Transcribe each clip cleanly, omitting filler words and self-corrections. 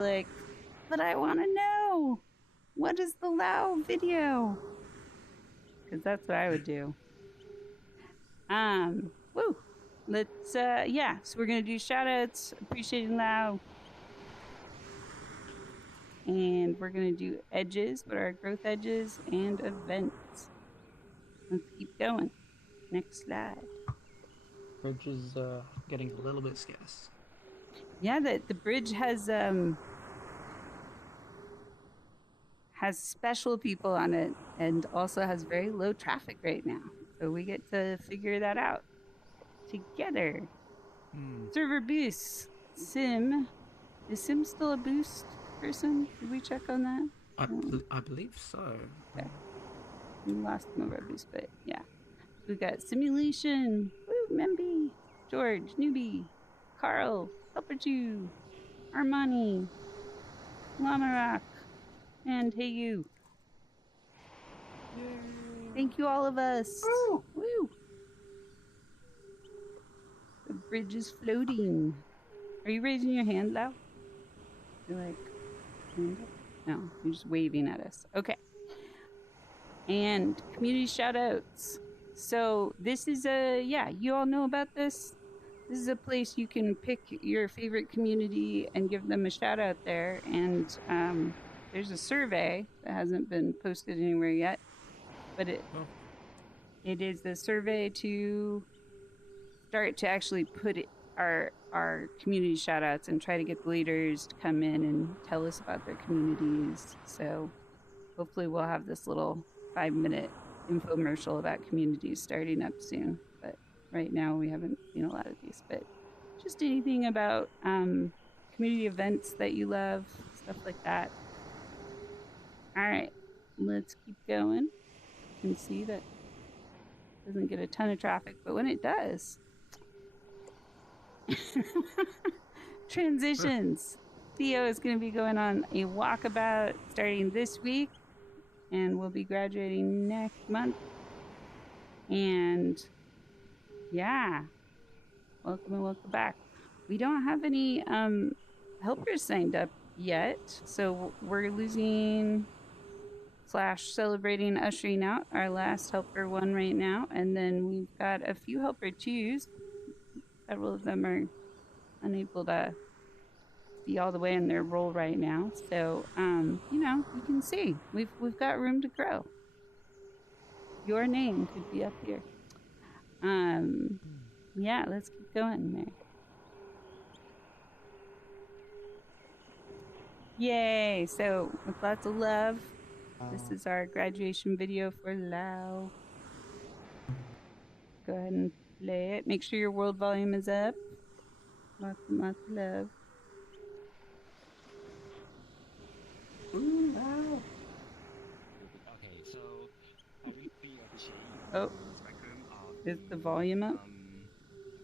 like, but I want to know, what is the Lao video? Because that's what I would do. Woo. Let's, yeah, so we're going to do shoutouts, appreciating Lao. And we're going to do edges, what are our growth edges, and events. Let's keep going. Next slide. Bridge is getting a little bit scarce. Yeah, the bridge has special people on it and also has very low traffic right now. So we get to figure that out together. Server boosts. Sim. Is Sim still a boost person? Did we check on that? I believe so. Okay. We lost some of our boosts, but yeah. We got Simulation. Woo, Memby. George, Newbie. Carl. Helperju. Armani. Lamarock. And Hey You. Yay. Thank you, all of us. Woo! Woo! The bridge is floating. Are you raising your hand, Lau? You're like, hand up? No, you're just waving at us. Okay. And community shoutouts. So this is you all know about this. This is a place you can pick your favorite community and give them a shout out there. And there's a survey that hasn't been posted anywhere yet, but it is the survey to start to actually put our community shout outs and try to get the leaders to come in and tell us about their communities. So hopefully we'll have this little 5-minute infomercial about communities starting up soon. But right now we haven't seen a lot of these. But just anything about community events that you love, stuff like that. All right, let's keep going. You can see that it doesn't get a ton of traffic, but when it does, transitions. Theo is going to be going on a walkabout starting this week, and we'll be graduating next month. And yeah, welcome and welcome back. We don't have any helpers signed up yet, so we're losing / celebrating ushering out our last helper 1 right now, and then we've got a few helper 2s. Several of them are unable to be all the way in their role right now, so you can see we've got room to grow. Your name could be up here. Yeah, let's keep going there. Yay! So with lots of love, this is our graduation video for Lao. Go ahead and play it. Make sure your world volume is up. Lots and lots of love. Ooh, wow. Okay, so I really appreciate the spectrum is the volume up?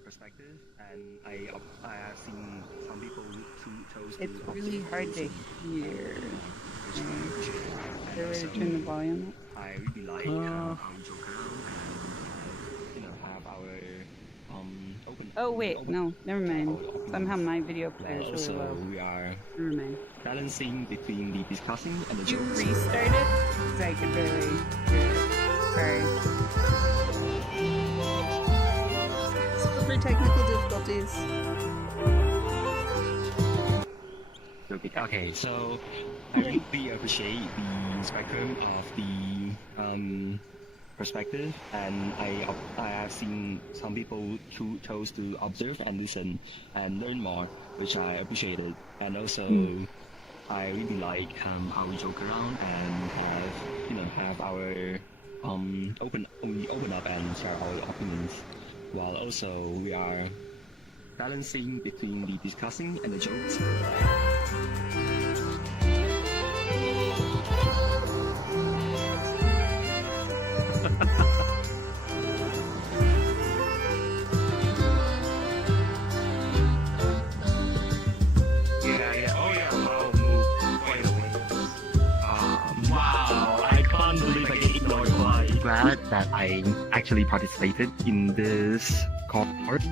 Perspective, and I have seen some people chose it's really hard to hear. Is there a way to turn the volume up? I really like how we joke around and have our open. Oh wait, no, never mind. Somehow my video player is really so low. We are never mind. Balancing between the discussing and the you jokes. You restarted? Because I could barely hear it. Sorry. For technical difficulties. Okay, so I really appreciate the spectrum of the perspective, and I have seen some people chose to observe and listen and learn more, which I appreciated, and also I really like how we joke around and have our open up and share our opinions, while also we are balancing between the discussing and the jokes. Glad that I actually participated in this cohort.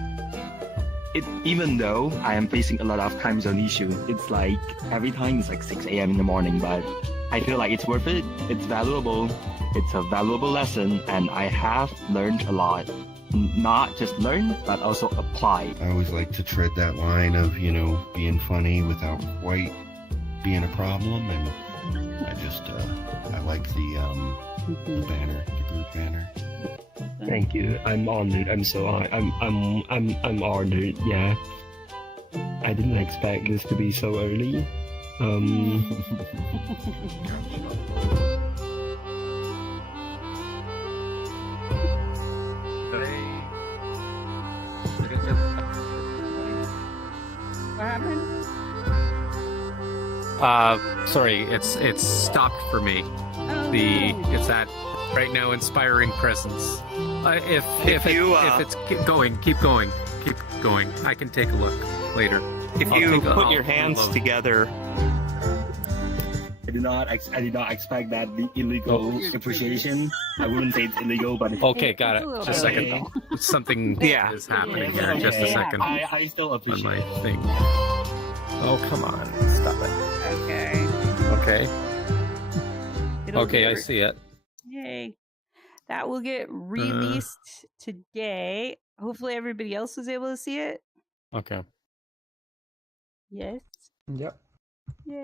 Even though I am facing a lot of time zone issue, it's like every time it's like 6 a.m. in the morning, but I feel like it's worth it. It's valuable. It's a valuable lesson, and I have learned a lot. Not just learn, but also apply. I always like to tread that line of, being funny without quite being a problem, and I like the banner, the group banner. Thank you. I'm honored. I'm so I'm honored. Yeah. I didn't expect this to be so early. What happened? Sorry, it's stopped for me. Oh, It's that right now inspiring presence. If it's keep going. I can take a look later. If you put your hands together. I did not expect that the illegal appreciation. I wouldn't say it's illegal, but Okay, got it. It's a Just a little second. bit. Something Yeah. is happening Yeah. here. Just a Okay. second on I still appreciate my it. thing. Oh, come on. Stop it. Okay. Okay. It'll Okay, I work. see it. Yay. That will get released today. Hopefully everybody else was able to see it. Okay. Yes. Yep. Yay.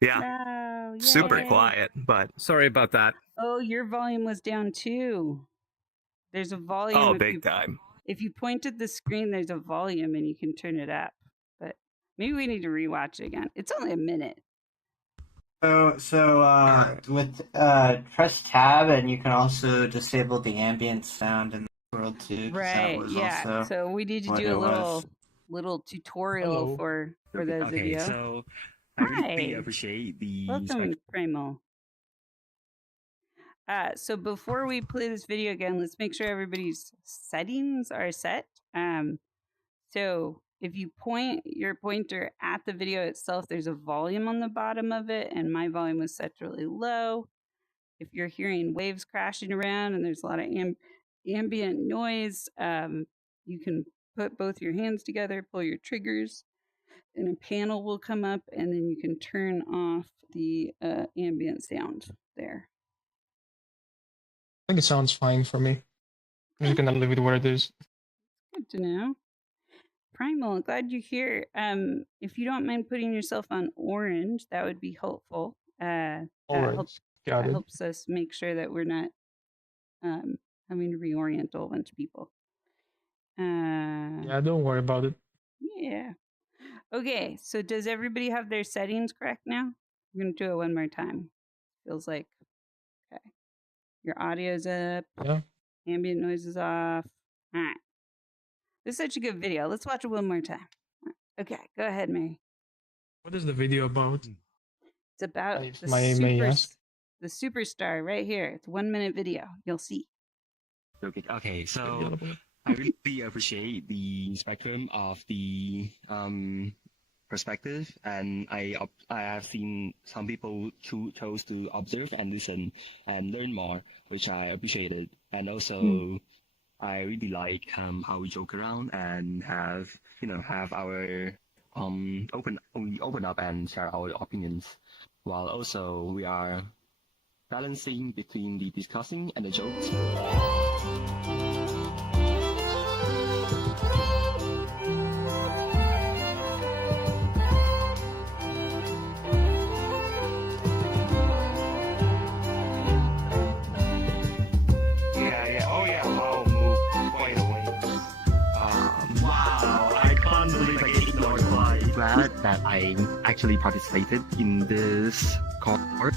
Yeah. Wow, Super yay. quiet, but Sorry about that. Oh, your volume was down too. There's a volume. oh, if big you, time. If you point at the screen, there's a volume and you can turn it up. But maybe we need to rewatch it again. It's only a minute. So with press tab, and you can also disable the ambient sound in the world too. 'cause that Right. was Yeah. also So we need to what do it a was. little tutorial Hello. for the Okay, video. so I really Hi. appreciate the Welcome, Primal. So before we play this video again, let's make sure everybody's settings are set. So if you point your pointer at the video itself, there's a volume on the bottom of it, and my volume was set really low. If you're hearing waves crashing around and there's a lot of ambient noise, you can put both your hands together, pull your triggers, and a panel will come up, and then you can turn off the ambient sound there. I think it sounds fine for me. I'm just gonna live with what it is. Good to know. Primal, glad you're here. If you don't mind putting yourself on orange, that would be helpful. That Alright, got it. helps us make sure that we're not having to reorient a whole bunch of people. Yeah, don't worry about it. Yeah. Okay, so does everybody have their settings correct now? I'm going to do it one more time. Feels like, okay. Your audio's up. Yeah. Ambient noise is off. All right. This is such a good video. Let's watch it one more time. Okay, go ahead, Mary. What is the video about? It's about If the, may ask? the superstar right here. It's a 1 minute video. You'll see. Okay, so I really appreciate the spectrum of the perspective, and I have seen some people chose to observe and listen and learn more, which I appreciated, and also I really like how we joke around and have our we open up and share our opinions, while also we are balancing between the discussing and the jokes. Yeah. Oh yeah. I'll move quite away. Wow. I can't believe I get ignored. Glad that I actually participated in this cohort.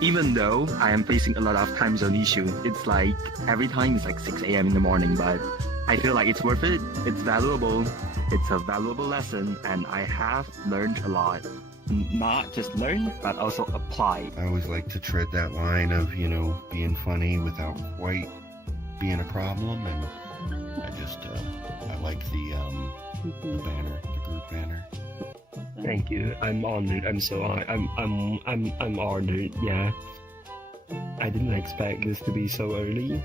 Even though I am facing a lot of time zone issue, it's like every time it's like 6 a.m. in the morning, but I feel like it's worth it. It's valuable. It's a valuable lesson, and I have learned a lot. Not just learn, but also apply. I always like to tread that line of, being funny without quite being a problem, and I like the banner, the group banner. Thank you. I'm honored. I'm so I'm honored. Yeah. I didn't expect this to be so early.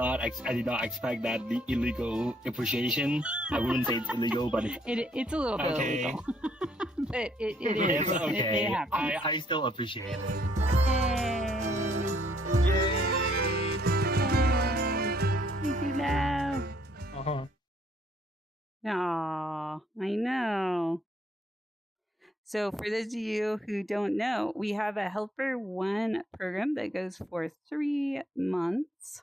did not expect that the illegal appreciation. I wouldn't say it's illegal, but it's a little bit illegal. But it is. It's okay. It happens. I still appreciate it. Yay! Thank you, Lau. Aw, I know. So for those of you who don't know, we have a Helper 1 program that goes for 3 months.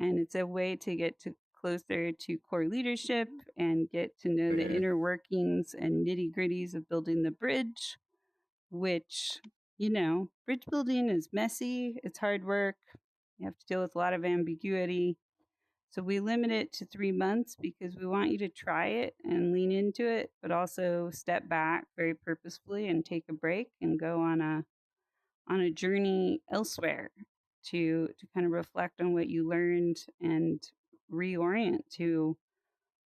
And it's a way to get closer to core leadership and get to know the inner workings and nitty-gritties of building the bridge, which, bridge building is messy. It's hard work. You have to deal with a lot of ambiguity. So we limit it to 3 months because we want you to try it and lean into it, but also step back very purposefully and take a break and go on a journey elsewhere to kind of reflect on what you learned and reorient to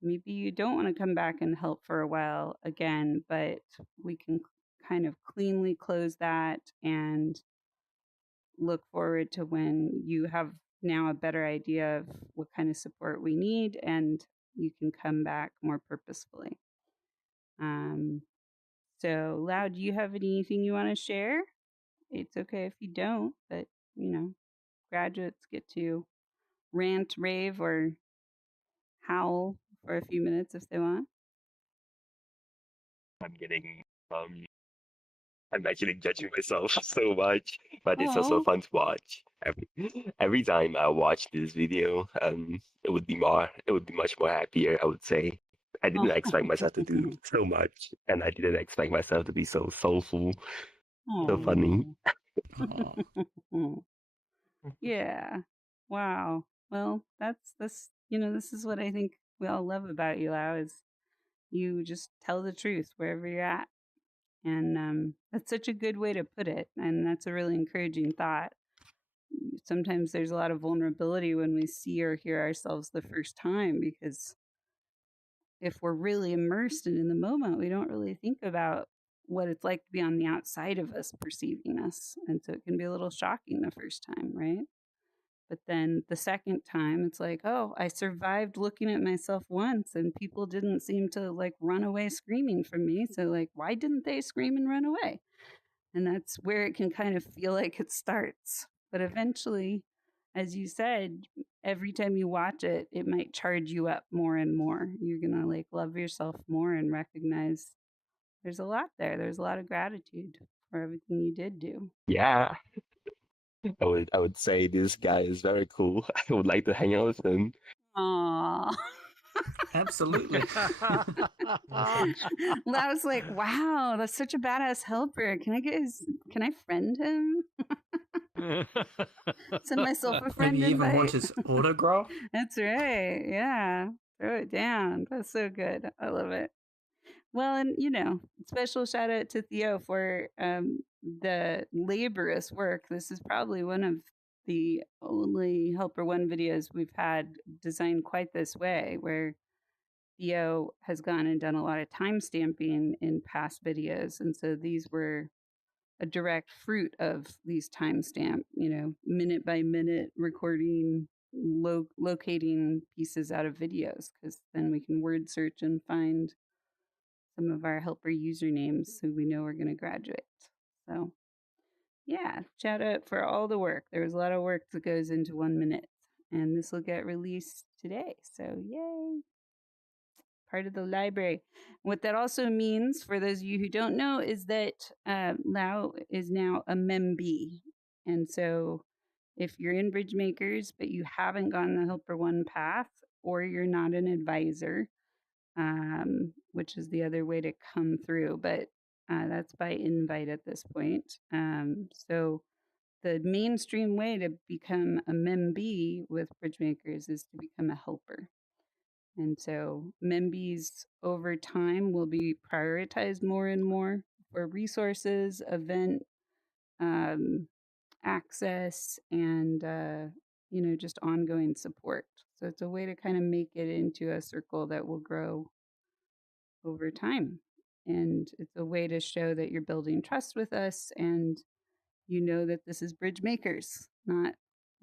maybe you don't want to come back and help for a while again, but we can kind of cleanly close that and look forward to when you have now a better idea of what kind of support we need and you can come back more purposefully. So Lau, do you have anything you want to share? It's okay if you don't, but graduates get to rant, rave, or howl for a few minutes if they want. I'm actually judging myself so much, but it's also fun to watch. Every time I watch this video, it would be much more happier, I would say. I didn't expect myself to do so much, and I didn't expect myself to be so soulful, so funny. Yeah. Wow. Well, that's this is what I think we all love about you, Lau, is you just tell the truth wherever you're at. And that's such a good way to put it. And that's a really encouraging thought. Sometimes there's a lot of vulnerability when we see or hear ourselves the first time, because if we're really immersed and in the moment, we don't really think about what it's like to be on the outside of us perceiving us. And so it can be a little shocking the first time, right? But then the second time, it's like, oh, I survived looking at myself once and people didn't seem to run away screaming from me. So why didn't they scream and run away? And that's where it can kind of feel like it starts. But eventually, as you said, every time you watch it, it might charge you up more and more. You're going to love yourself more and recognize there's a lot there. There's a lot of gratitude for everything you did do. Yeah. I would say this guy is very cool. I would like to hang out with him. Aww. Absolutely. I was like, wow, that's such a badass helper. Can I friend him? Send myself a friend Maybe invite. even want his autograph? That's right. Yeah. Throw it down. That's so good. I love it. Well, and special shout out to Theo for the laborious work. This is probably one of the only Helper 1 videos we've had designed quite this way, where Theo has gone and done a lot of time stamping in past videos. And so these were a direct fruit of these timestamp, minute by minute recording, locating pieces out of videos, because then we can word search and find some of our helper usernames so we know we're going to graduate. So yeah, shout out for all the work. There's a lot of work that goes into 1 minute, and this will get released today. So yay. Part of the library. What that also means, for those of you who don't know, is that Lau is now a membee. And so if you're in BridgeMakers, but you haven't gone the Helper 1 path, or you're not an advisor, which is the other way to come through, but that's by invite at this point. So the mainstream way to become a membee with BridgeMakers is to become a helper. And so membees over time will be prioritized more and more for resources, event access, and just ongoing support. So it's a way to kind of make it into a circle that will grow over time. And it's a way to show that you're building trust with us and that this is BridgeMakers, not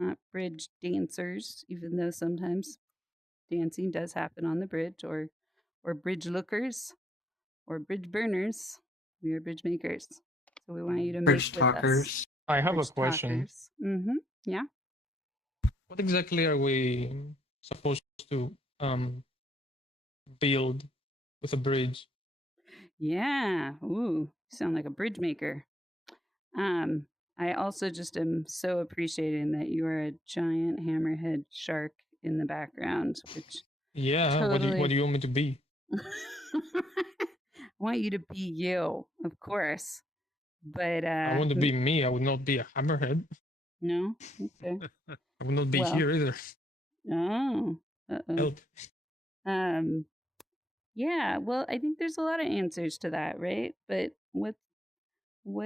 not bridge dancers, even though sometimes dancing does happen on the bridge, or bridge lookers, or bridge burners. We are bridge makers, so we want you to Bridge make with us. talkers. I have a Bridge question. talkers. Yeah. What exactly are we supposed to build with a bridge? Yeah. Ooh, you sound like a bridge maker. I also just am so appreciating that you are a giant hammerhead shark in the background, which Yeah, totally... what do you want me to be? I want you to be you, of course. But I want to be me. I would not be a hammerhead. No? Okay. I would not be here either. Oh. Help. Yeah, well, I think there's a lot of answers to that, right? But what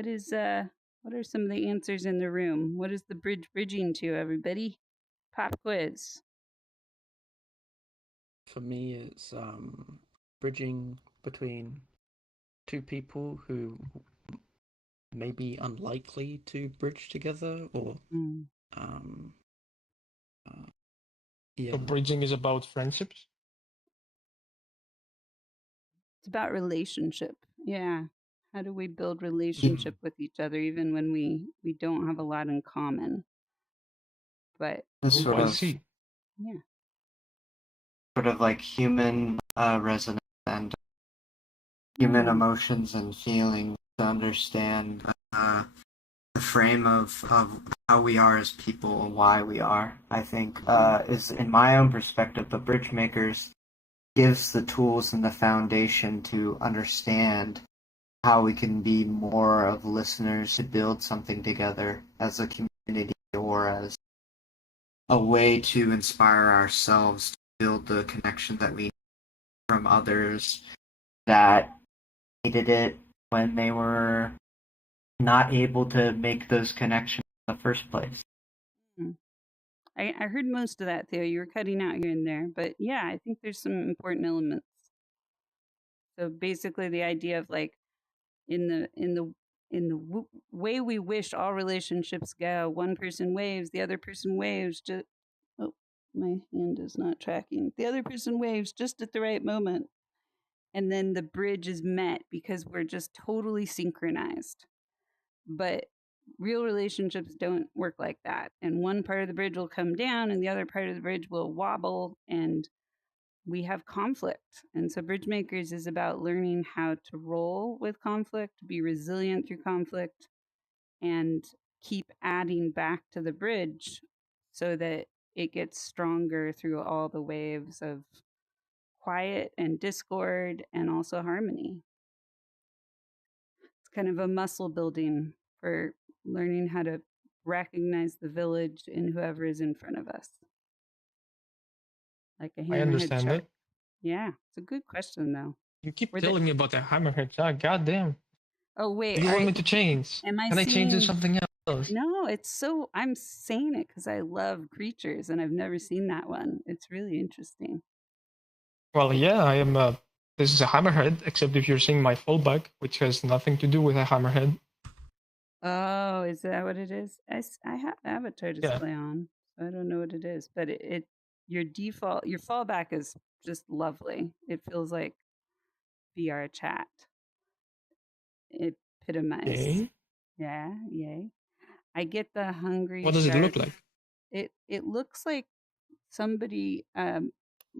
are some of the answers in the room? What is the bridge bridging to, everybody? Pop quiz. For me, it's bridging between two people who may be unlikely to bridge together, or yeah. So bridging is about friendships? It's about relationship. Yeah. How do we build relationship with each other even when we don't have a lot in common? But sort of, yeah, sort of like human resonance and human emotions and feelings to understand the frame of how we are as people and why we are. I think is, in my own perspective, the BridgeMakers gives the tools and the foundation to understand how we can be more of listeners to build something together as a community, or as a way to inspire ourselves to build the connection that we need from others that needed it when they were not able to make those connections in the first place. I heard most of that, Theo. You were cutting out here and there, but yeah, I think there's some important elements. So basically, the idea of like in the way we wish all relationships go, one person waves, the other person waves. Just my hand is not tracking. The other person waves just at the right moment, and then the bridge is met because we're just totally synchronized. But real relationships don't work like that. And one part of the bridge will come down and the other part of the bridge will wobble, and we have conflict. And so BridgeMakers is about learning how to roll with conflict, be resilient through conflict, and keep adding back to the bridge so that it gets stronger through all the waves of quiet and discord and also harmony. It's kind of a muscle building for learning how to recognize the village in whoever is in front of us. Like a hammerhead I understand shark. it. Yeah, it's a good question, though. You keep telling me about the hammerhead shark. God damn. Oh, wait. You want me to change? Can I change to something else? No, I'm saying it because I love creatures and I've never seen that one. It's really interesting. Well, yeah, I am. This is a hammerhead, except if you're seeing my fallback, which has nothing to do with a hammerhead. Oh, is that what it is? I have Avatar display on, so I don't know what it is. But your fallback is just lovely. It feels like VR chat. Epitomize. Yay? Yeah, yay. I get the hungry. What does it look like? It looks like somebody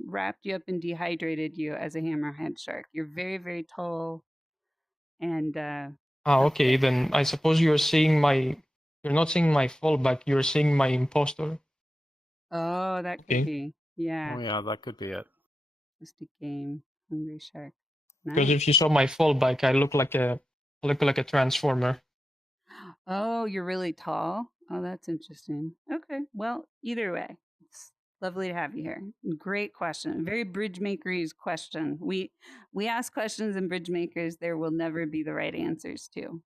wrapped you up and dehydrated you as a hammerhead shark. You're very, very tall, and okay. Then I suppose you're not seeing my fallback. You're seeing my imposter. Oh, that could be. Yeah. Oh yeah, that could be it. Just a game. Hungry shark. Because if you saw my fallback, I look like a transformer. Oh, you're really tall? Oh, that's interesting. Okay. Well, either way, it's lovely to have you here. Great question. Very BridgeMakers question. We ask questions in BridgeMakers there will never be the right answers to.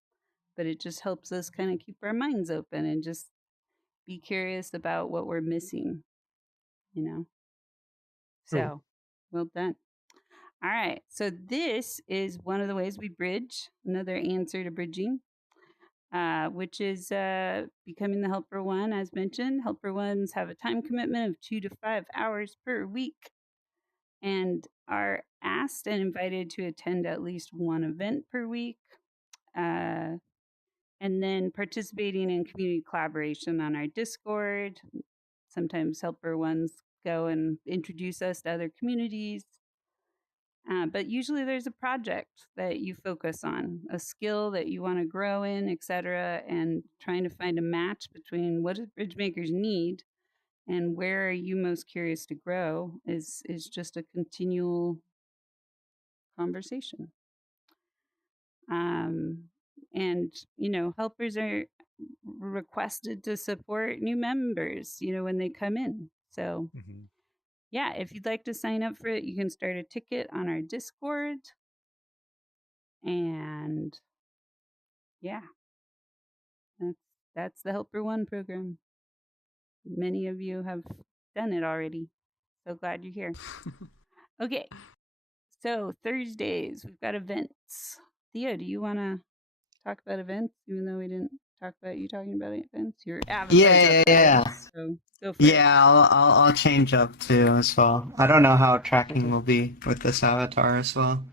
But it just helps us kind of keep our minds open and just be curious about what we're missing, you know? So, well done. All right. So this is one of the ways we bridge, another answer to bridging. which is becoming the Helper One, as mentioned. Helper Ones have a time commitment of 2 to 5 hours per week and are asked and invited to attend at least one event per week. And then participating in community collaboration on our Discord. Sometimes Helper Ones go and introduce us to other communities. But usually there's a project that you focus on, a skill that you want to grow in, etc., and trying to find a match between what do BridgeMakers need and where are you most curious to grow is just a continual conversation. And helpers are requested to support new members, when they come in. So yeah, if you'd like to sign up for it, you can start a ticket on our Discord. And yeah, that's the Helper One program. Many of you have done it already. So glad you're here. Okay, so Thursdays, we've got events. Theo, do you want to talk about events, even though we didn't talk about you talking about events? Your avatars. Yeah. So go for it. I'll change up too as well. I don't know how tracking will be with this avatar as well.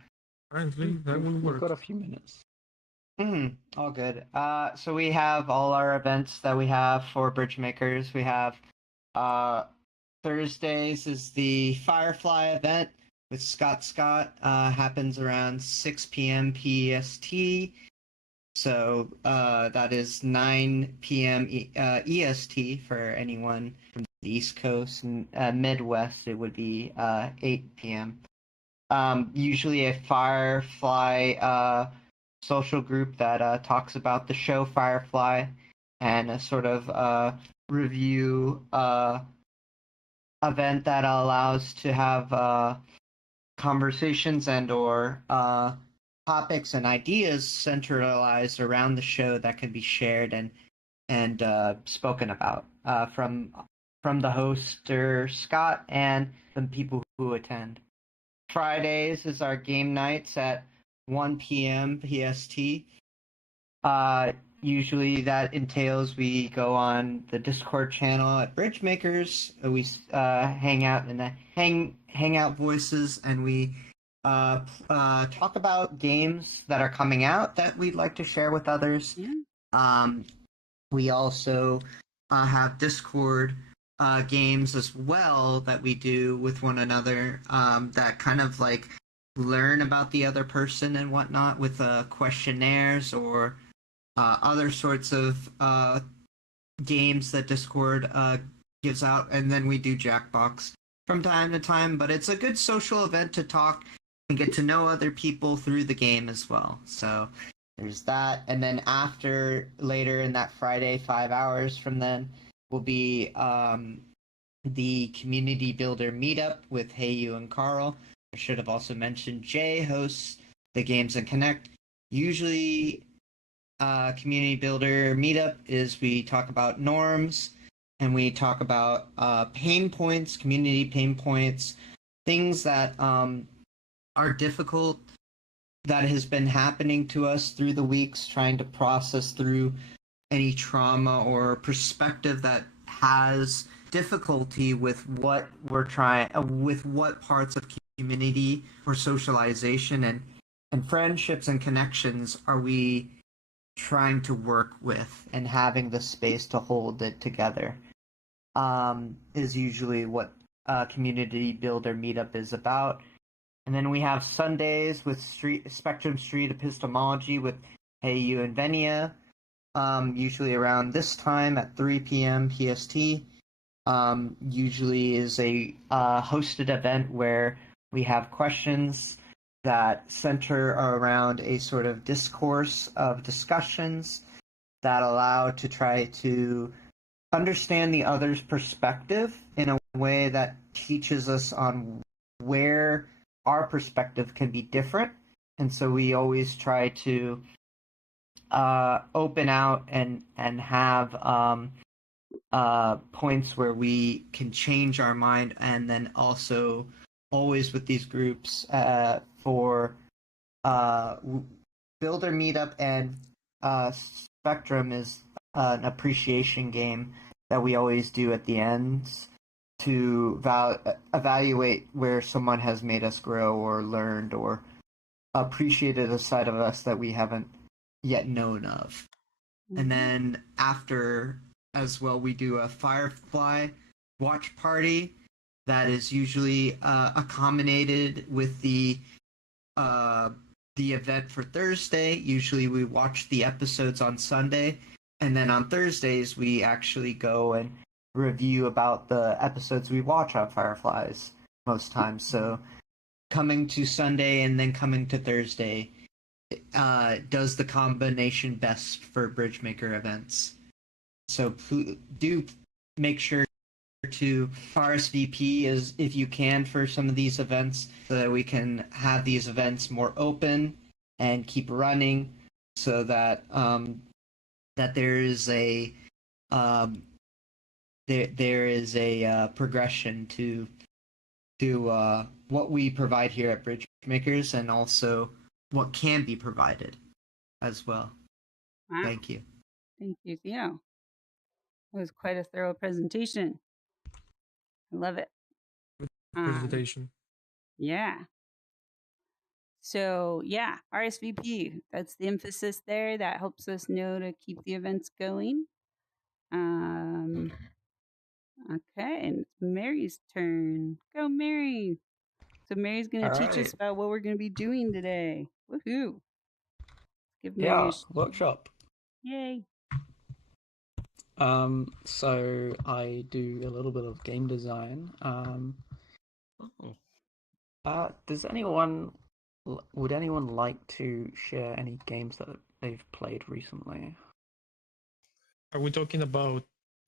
Apparently, that will work. We've got a few minutes. All good. So we have all our events that we have for BridgeMakers. We have Thursdays is the Firefly event with Scott. Happens around 6 p.m. PST. So that is 9 p.m. EST for anyone from the East Coast, and Midwest it would be 8 p.m. Usually a Firefly social group that talks about the show Firefly and a sort of review event that allows to have conversations and or topics and ideas centralized around the show that can be shared and spoken about from the hoster Scott and the people who attend. Fridays is our game nights at 1 p.m. PST. Usually that entails we go on the Discord channel at BridgeMakers. We hang out in the hangout voices, and we talk about games that are coming out that we'd like to share with others. Yeah. We also have Discord games as well that we do with one another that kind of like learn about the other person and whatnot with questionnaires or other sorts of games that Discord gives out. And then we do Jackbox from time to time, but it's a good social event to talk and get to know other people through the game as well. So there's that. And then later in that Friday, 5 hours from then, will be the Community Builder Meetup with Hey You and Carl. I should have also mentioned Jay hosts the Games and Connect. Usually, Community Builder Meetup is we talk about norms and we talk about pain points, community pain points, things that are difficult that has been happening to us through the weeks, trying to process through any trauma or perspective that has difficulty with what we're trying, with what parts of community or socialization and friendships and connections are we trying to work with, and having the space to hold it together is usually what Community Builder Meetup is about. And then we have Sundays with Spectrum Street Epistemology with Hey You and Venia, usually around this time at 3 p.m. PST. Usually is a hosted event where we have questions that center around a sort of discourse of discussions that allow to try to understand the other's perspective in a way that teaches us on where our perspective can be different. And so we always try to open out and have points where we can change our mind, and then also always with these groups for Builder Meetup and spectrum is an appreciation game that we always do at the end to evaluate where someone has made us grow or learned or appreciated a side of us that we haven't yet known of. And then after as well, we do a Firefly watch party that is usually accommodated with the event for Thursday. Usually we watch the episodes on Sunday, and then on Thursdays we actually go and review about the episodes we watch on Fireflies most times. So coming to Sunday and then coming to Thursday does the combination best for BridgeMaker events. So do make sure to RSVP as if you can for some of these events, so that we can have these events more open and keep running, so that that there is a there is a progression to what we provide here at BridgeMakers, and also what can be provided as well. Wow. Thank you. Thank you, Theo. It was quite a thorough presentation. I love it. Presentation. Yeah. So, yeah, RSVP. That's the emphasis there. That helps us know to keep the events going. Okay, and it's Mary's turn. Go, Mary. So Mary's going to teach us about what we're going to be doing today. Woohoo. Give Mary workshop. Yay. So I do a little bit of game design. Would anyone like to share any games that they've played recently? Are we talking about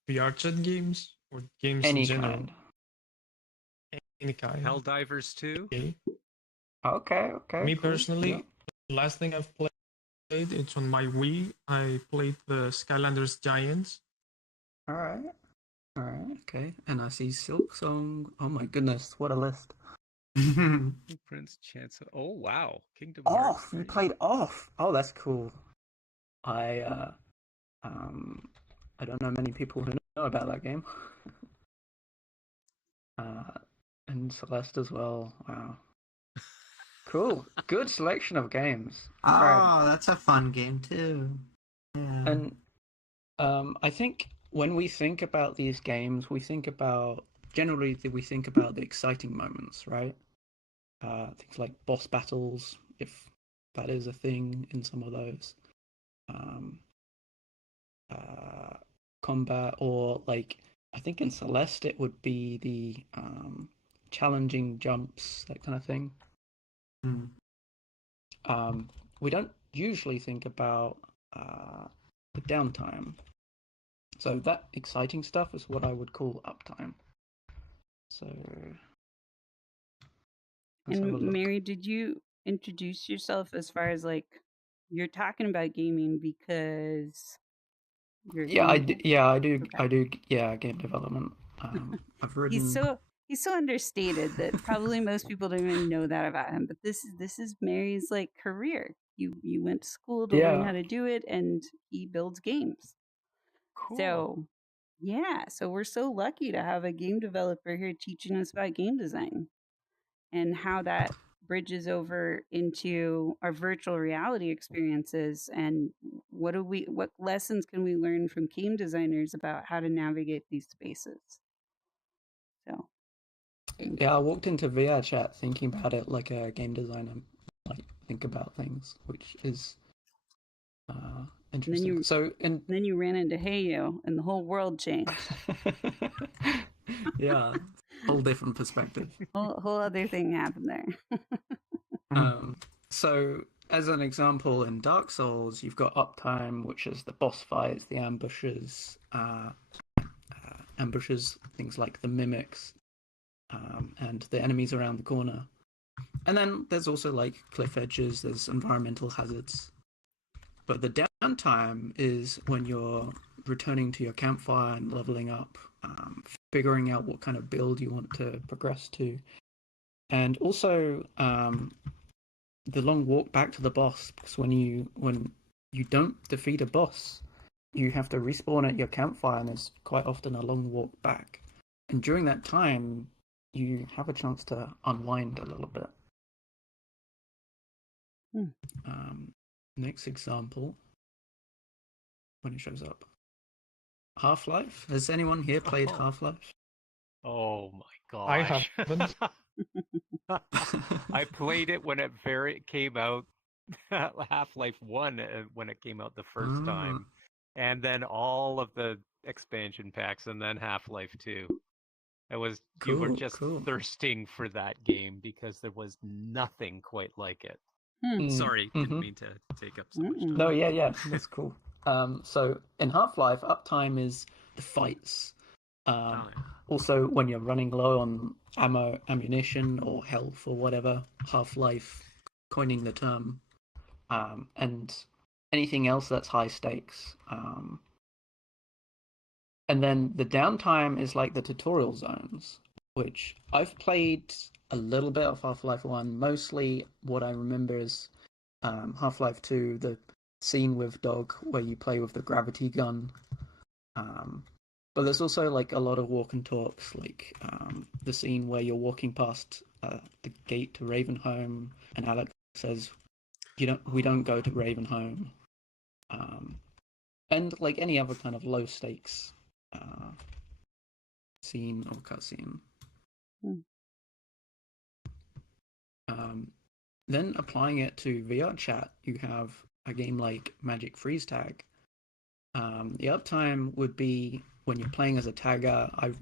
VR chat games or games Any in general? kind. Any kind. Helldivers 2? Okay. Me personally, the last thing I've played, it's on my Wii. I played the Skylanders Giants. All right. Okay. And I see Silk Song. Oh my goodness, what a list. Prince Chancellor. Oh wow, Kingdom Off. Hearts. You played Off. Oh, that's cool. I don't know many people who know about that game. And Celeste as well. Wow. Cool. Good selection of games. Oh, that's a fun game too. Yeah. And I think when we think about these games, we think about the exciting moments, right? Things like boss battles, if that is a thing in some of those. Combat, or like I think in Celeste it would be the challenging jumps, that kind of thing. We don't usually think about the downtime. So that exciting stuff is what I would call uptime. So, and Mary, did you introduce yourself as far as like you're talking about gaming because you're I do. Yeah, game development. I've written. He's so understated that probably most people don't even know that about him. But this is Mary's like career. You went to school to learn how to do it, and he builds games. Cool. So yeah, so we're so lucky to have a game developer here teaching us about game design and how that bridges over into our virtual reality experiences, and what lessons can we learn from game designers about how to navigate these spaces. So yeah, I walked into VR chat thinking about it like a game designer like think about things, which is interesting. Then you ran into Heyo and the whole world changed. Yeah, whole different perspective. Whole other thing happened there. So as an example, in Dark Souls, you've got Uptime, which is the boss fights, the ambushes, things like the mimics, and the enemies around the corner. And then there's also like cliff edges, there's environmental hazards. But the downtime is when you're returning to your campfire and leveling up, figuring out what kind of build you want to progress to. And also the long walk back to the boss, because when you don't defeat a boss, you have to respawn at your campfire, and there's quite often a long walk back. And during that time, you have a chance to unwind a little bit. Next example, when it shows up. Half-Life? Has anyone here played Half-Life? Oh my gosh. I haven't. I played it when it came out, Half-Life 1 when it came out the first time. And then all of the expansion packs, and then Half-Life 2. You were just thirsting for that game because there was nothing quite like it. Sorry, didn't mean to take up so much time. No, yeah, that's cool. So in Half-Life, uptime is the fights. Also, when you're running low on ammunition, or health, or whatever, Half-Life coining the term, and anything else that's high stakes. And then the downtime is like the tutorial zones, which I've played a little bit of Half-Life 1. Mostly what I remember is Half-Life 2, the scene with Dog where you play with the gravity gun. But there's also like a lot of walk and talks, like the scene where you're walking past the gate to Ravenholm, and Alex says, we don't go to Ravenholm. And like any other kind of low stakes scene or cutscene. Then applying it to VR chat, you have a game like Magic Freeze Tag. The uptime would be when you're playing as a tagger. I've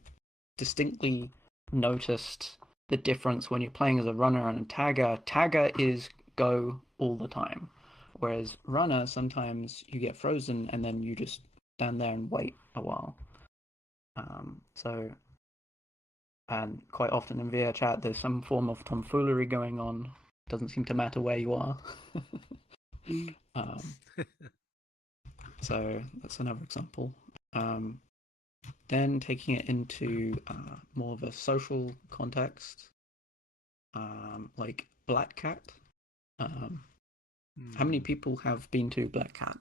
distinctly noticed the difference when you're playing as a runner and a tagger. Tagger is go all the time, whereas runner, sometimes you get frozen and then you just stand there and wait a while. And quite often in VR chat, there's some form of tomfoolery going on. Doesn't seem to matter where you are. So that's another example. Then taking it into more of a social context, like Black Cat. How many people have been to Black Cat?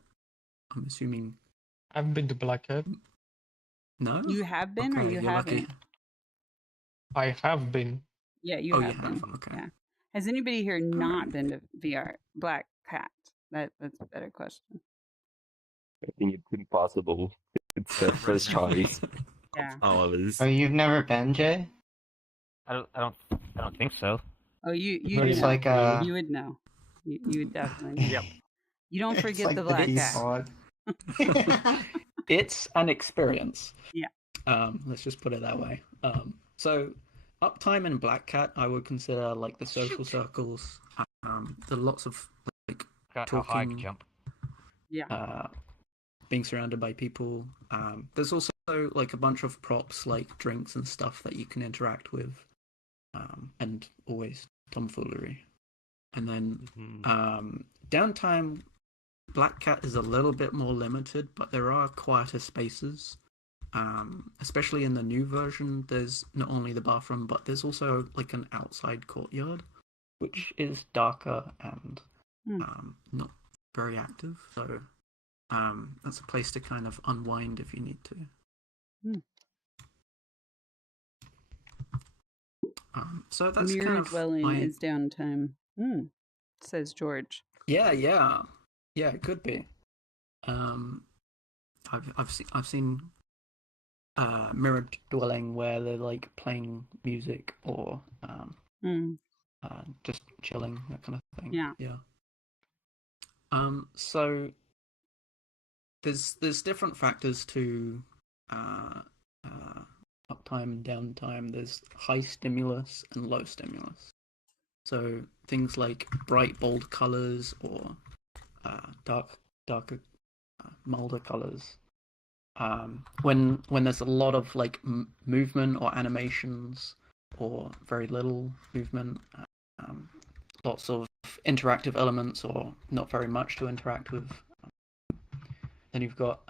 I'm assuming. I've been to Black Cat. No? You have been, or you haven't? Lucky. I have been. Yeah, you have been. Okay. Yeah. Has anybody here not been to VR Black Cat? That's a better question. I think it's impossible. It's the first choice. Yeah. All of us. Oh, you've never been, Jay? I don't think so. Oh, you It's know. like You would know. You would definitely know. Yep. You don't It's forget like the Black Cat. eSpod. It's an experience. Yeah. Let's just put it that way. So Uptime and Black Cat, I would consider like the social circles. There are lots of like Got a high talking, jump. Yeah. being surrounded by people. There's also like a bunch of props like drinks and stuff that you can interact with, and always tomfoolery. And then downtime, Black Cat is a little bit more limited, but there are quieter spaces. Especially in the new version, there's not only the bathroom, but there's also like an outside courtyard, which is darker and not very active. So that's a place to kind of unwind if you need to. So that's Mirror kind of dwelling is downtime. Says George. Yeah, it could be. I've seen mirror dwelling where they're like playing music or just chilling, that kind of thing. Yeah. So there's different factors to uptime and downtime. There's high stimulus and low stimulus. So things like bright, bold colors or darker, milder colors. When there's a lot of like movement or animations, or very little movement, lots of interactive elements or not very much to interact with. Then you've got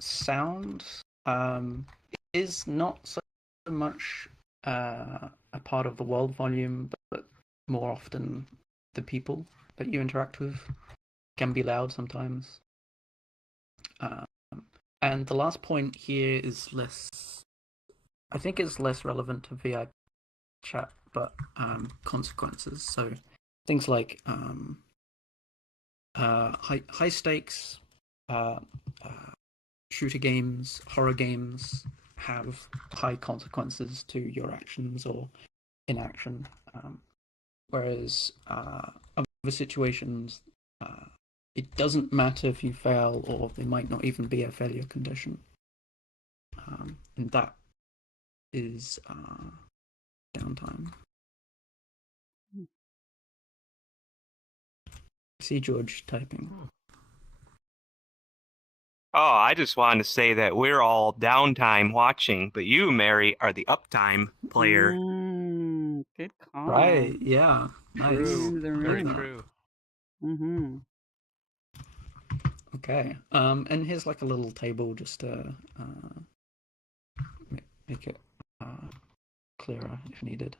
sound. Is not so much a part of the world volume, but more often the people that you interact with can be loud sometimes. And the last point here is less. I think it's less relevant to VIP chat, but consequences. So things like high stakes shooter games, horror games have high consequences to your actions or inaction, whereas other situations, it doesn't matter if you fail, or there might not even be a failure condition, and that is downtime. I see George typing. Oh, I just wanted to say that we're all downtime watching, but you, Mary, are the uptime player. Good call. Right, yeah. Nice. True. Very Very true. Mm-hmm. Okay. And here's like a little table just to make it clearer if needed.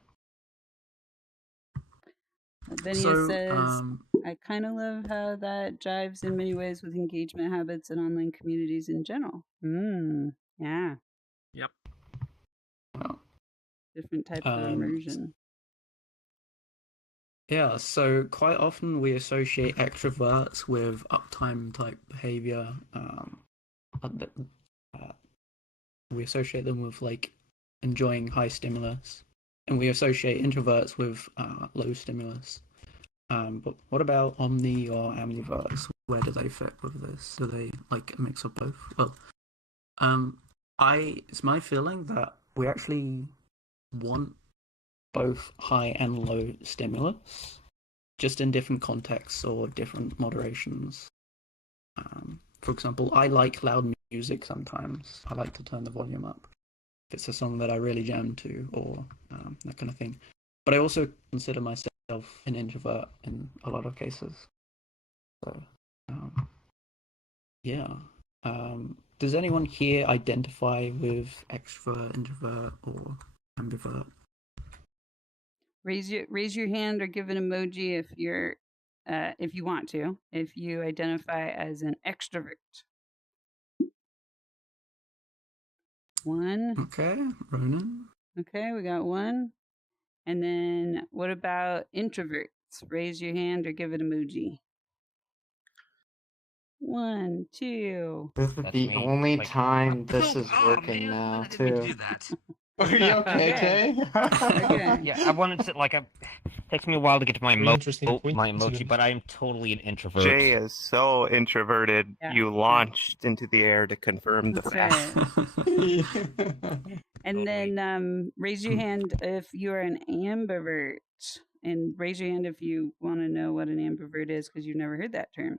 Venia says, I kind of love how that jives in many ways with engagement habits and online communities in general. Yeah. Yep. Wow. Different type of immersion. Yeah, so quite often we associate extroverts with uptime type behavior. We associate them with like enjoying high stimulus, and we associate introverts with low stimulus. But what about omni or ambiverts? Where do they fit with this? Do they like a mix of both? Well, it's my feeling that we actually want both high and low stimulus, just in different contexts or different moderations. For example, I like loud music sometimes. I like to turn the volume up if it's a song that I really jam to, or that kind of thing. But I also consider myself an introvert in a lot of cases. So, yeah. Does anyone here identify with extrovert, introvert, or ambivert? Raise your hand or give an emoji if you're if you want to. If you identify as an extrovert. One. Okay, Ronan. Okay, we got one. And then what about introverts? Raise your hand or give an emoji. 1, 2. This is That's the me. only Like, time this oh, is oh, working man, now, I didn't mean to too. do that. Are you okay, Tay? Okay. Yeah, I wanted to like. It takes me a while to get to my Very interesting my emoji, coincidence. but I am totally an introvert. Jay is so introverted, Yeah. you launched into the air to confirm the That's fact. right. And Totally. then raise your hand if you're an ambivert. And raise your hand if you want to know what an ambivert is, because you've never heard that term.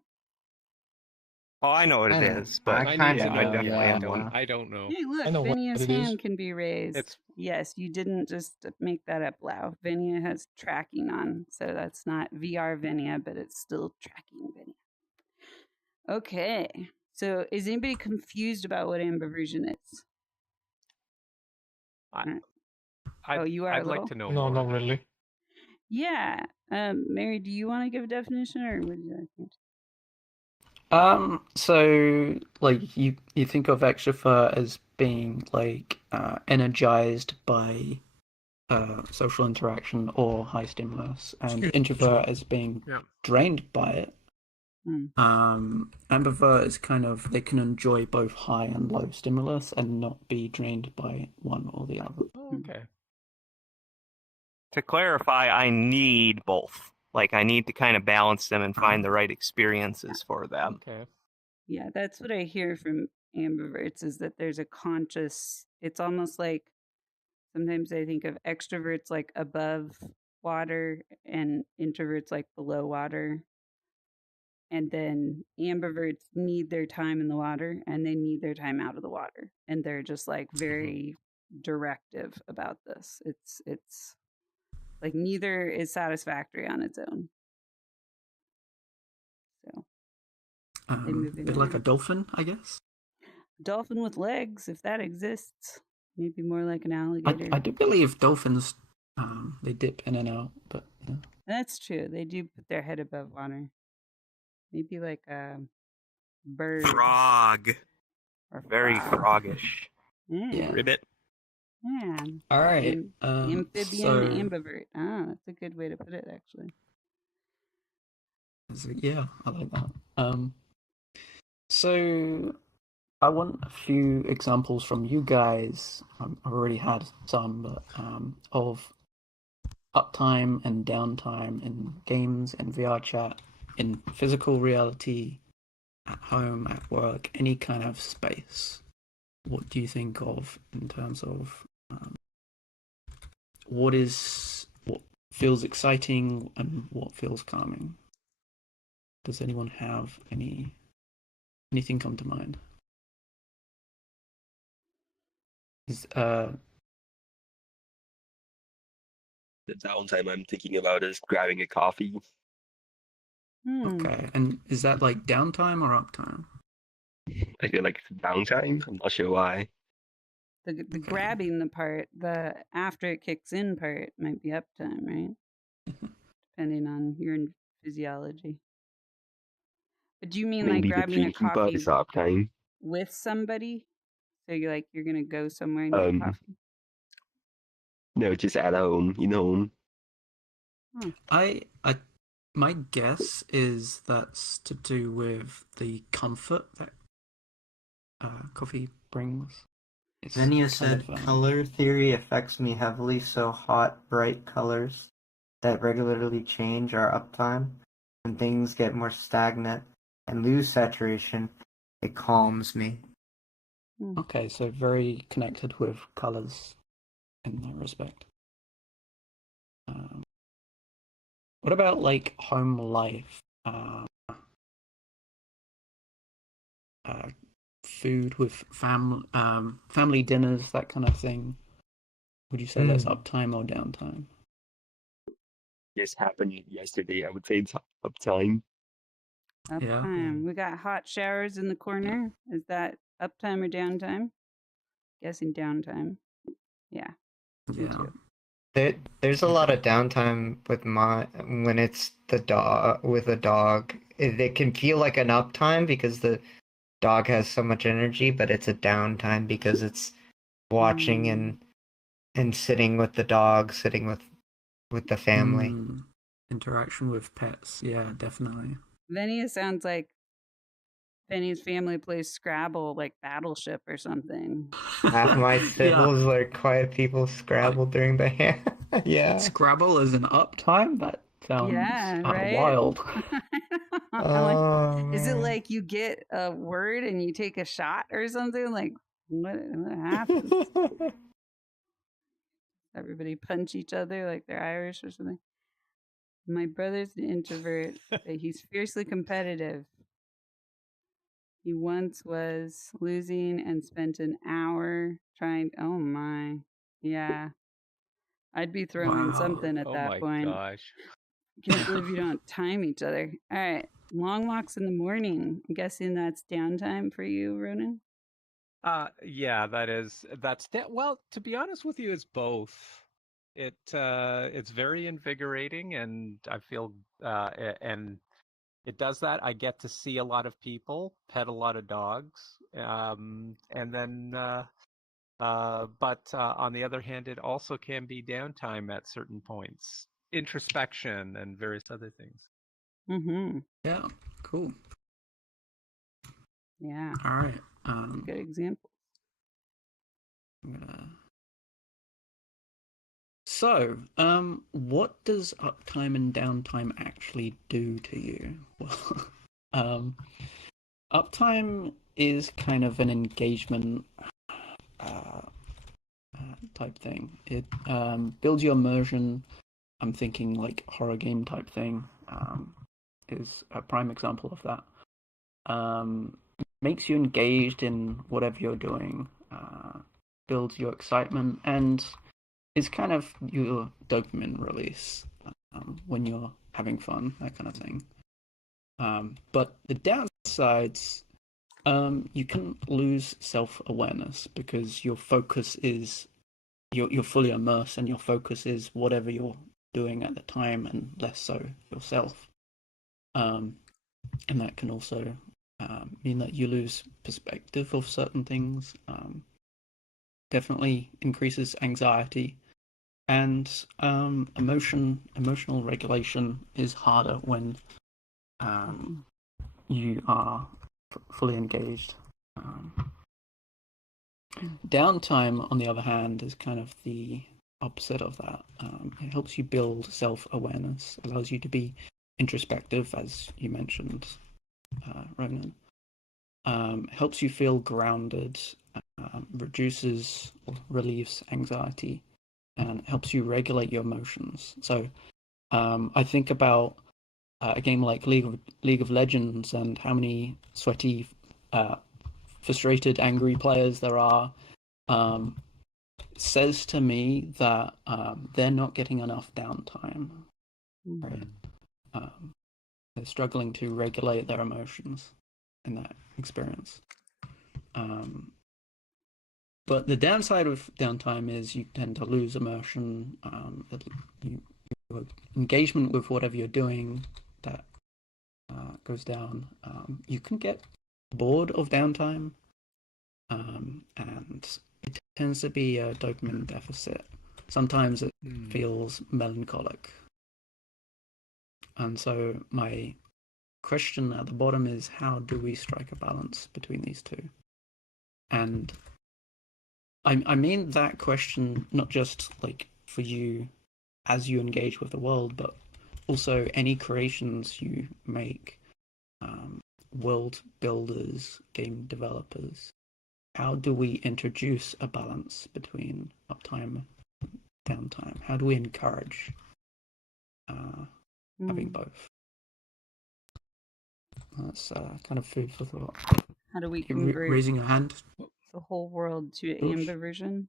Oh, I know what it is, but I kind of I know, definitely yeah. don't. I don't know. Hey, look, I know what Venia's it is. hand can be raised. It's- Yes, you didn't just make that up, Lau. Venia has tracking on, so that's not VR Venia, but it's still tracking Venia. Okay, so is anybody confused about what ambiversion is? You are. I'd a little? like to know No, more. not really. Yeah, Mary, do you want to give a definition, or would you like me to? So like you think of extrovert as being like energized by social interaction or high stimulus, and introvert as being Yeah. drained by it. Ambivert is kind of, they can enjoy both high and low stimulus and not be drained by one or the other. Oh, okay. To clarify, I need both. Like, I need to kind of balance them and find the right experiences for them. Okay. Yeah, that's what I hear from ambiverts, is that there's a conscious, it's almost like sometimes I think of extroverts like above water and introverts like below water. And then ambiverts need their time in the water and they need their time out of the water. And they're just like very directive about this. It's like neither is satisfactory on its own. So A bit like a dolphin, I guess. dolphin with legs, if that exists. Maybe more like an alligator. I do believe dolphins, they dip in and out, but yeah. That's true. They do put their head above water. Maybe like a bird. Frog. Or Very frog. froggish. Yeah. Ribbit. Yeah. All right. Amphibian ambivert. Ah, that's a good way to put it, actually. Yeah, I like that. So I want a few examples from you guys. I've already had some, but of uptime and downtime in games and VR chat, in physical reality, at home, at work, any kind of space. What do you think of in terms of what feels exciting and what feels calming? Does anyone have anything come to mind? The downtime I'm thinking about is grabbing a coffee. Okay, and is that like downtime or uptime? I feel like it's downtime. I'm not sure why. The grabbing the part, the after it kicks in part might be uptime, right? Depending on your physiology. But do you mean Maybe like the grabbing a drinking part coffee is uptime. with somebody? So you're gonna go somewhere and get coffee? No, just at home, My guess is that's to do with the comfort that coffee brings. Venia said color theory affects me heavily, so hot, bright colors that regularly change are uptime. When things get more stagnant and lose saturation, it calms me. Okay, so very connected with colors in that respect. What about like home life? Food with family dinners, that kind of thing. Would you say that's uptime or downtime? This happened yesterday. I would say it's uptime. Uptime. We got hot showers in the corner. Is that uptime or downtime? Guessing downtime. Yeah. There's a lot of downtime with when it's the dog with a dog. It can feel like an uptime because the dog has so much energy, but it's a downtime because it's watching and sitting with the dog, sitting with the family. Interaction with pets, yeah, definitely. Venia sounds like Benny's family plays Scrabble, like Battleship or something. Half my siblings are quiet people. Scrabble during the hand. Yeah. Scrabble is an uptime? That sounds right? wild. Is it like you get a word and you take a shot or something? Like, what happens? Everybody punch each other like they're Irish or something? My brother's an introvert, but he's fiercely competitive. He once was losing and spent an hour trying. Oh my. Yeah. I'd be throwing something at that point. Oh my gosh. Can't believe you don't time each other. All right. Long walks in the morning. I'm guessing that's downtime for you, Ronan? Yeah, well, to be honest with you, it's both. It's very invigorating, and I feel and it does that. I get to see a lot of people, pet a lot of dogs, and then but on the other hand, it also can be downtime at certain points, introspection and various other things. Yeah, cool. Yeah. All right. Good example. So, what does uptime and downtime actually do to you? Well, uptime is kind of an engagement type thing. It builds your immersion. I'm thinking like horror game type thing is a prime example of that. Makes you engaged in whatever you're doing, builds your excitement, and is kind of your dopamine release when you're having fun, that kind of thing. But the downsides, you can lose self-awareness because your focus is you're fully immersed, and your focus is whatever you're doing at the time, and less so yourself. And that can also mean that you lose perspective of certain things. Definitely increases anxiety, and emotional regulation is harder when you are fully engaged. Downtime, on the other hand, is kind of the opposite of that. It helps you build self-awareness, allows you to be introspective, as you mentioned, Ronan. Helps you feel grounded, reduces or relieves anxiety, and helps you regulate your emotions. So I think about a game like League of Legends and how many sweaty, frustrated, angry players there are. Says to me that they're not getting enough downtime. Right? They're struggling to regulate their emotions in that experience. But the downside of downtime is you tend to lose immersion. Your engagement with whatever you're doing that goes down. You can get bored of downtime, and it tends to be a dopamine deficit. Sometimes it feels melancholic. And so my question at the bottom is, how do we strike a balance between these two? And I mean that question not just like for you as you engage with the world, but also any creations you make, world builders, game developers. How do we introduce a balance between uptime and downtime? How do we encourage having both? That's kind of food for thought. How do we You're convert raising your hand? the whole world to ambiversion?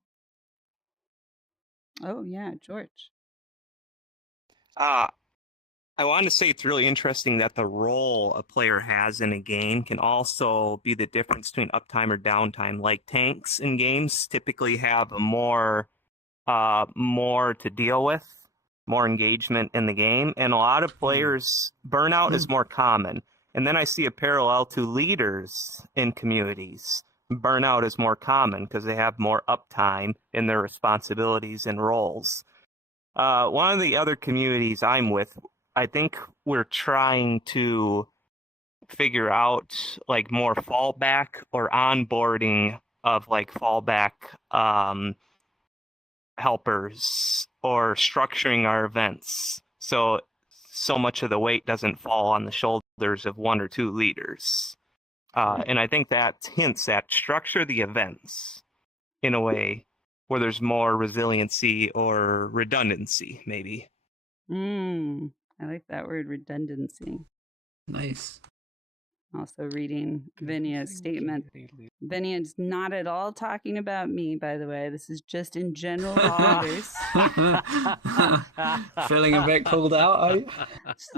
Oh yeah, George. I want to say it's really interesting that the role a player has in a game can also be the difference between uptime or downtime. Like tanks in games typically have a more to deal with, more engagement in the game, and a lot of players burnout is more common. And then I see a parallel to leaders in communities. Burnout is more common because they have more uptime in their responsibilities and roles. One of the other communities I'm with, I think we're trying to figure out like more fallback or onboarding of like fallback helpers, or structuring our events so much of the weight doesn't fall on the shoulders of one or two leaders. And I think that hints at structure the events in a way where there's more resiliency or redundancy, maybe. I like that word, redundancy. Nice. Also reading Vinia's statement. Vinia's not at all talking about me, by the way. This is just in general leaders. Feeling a bit called out, are you?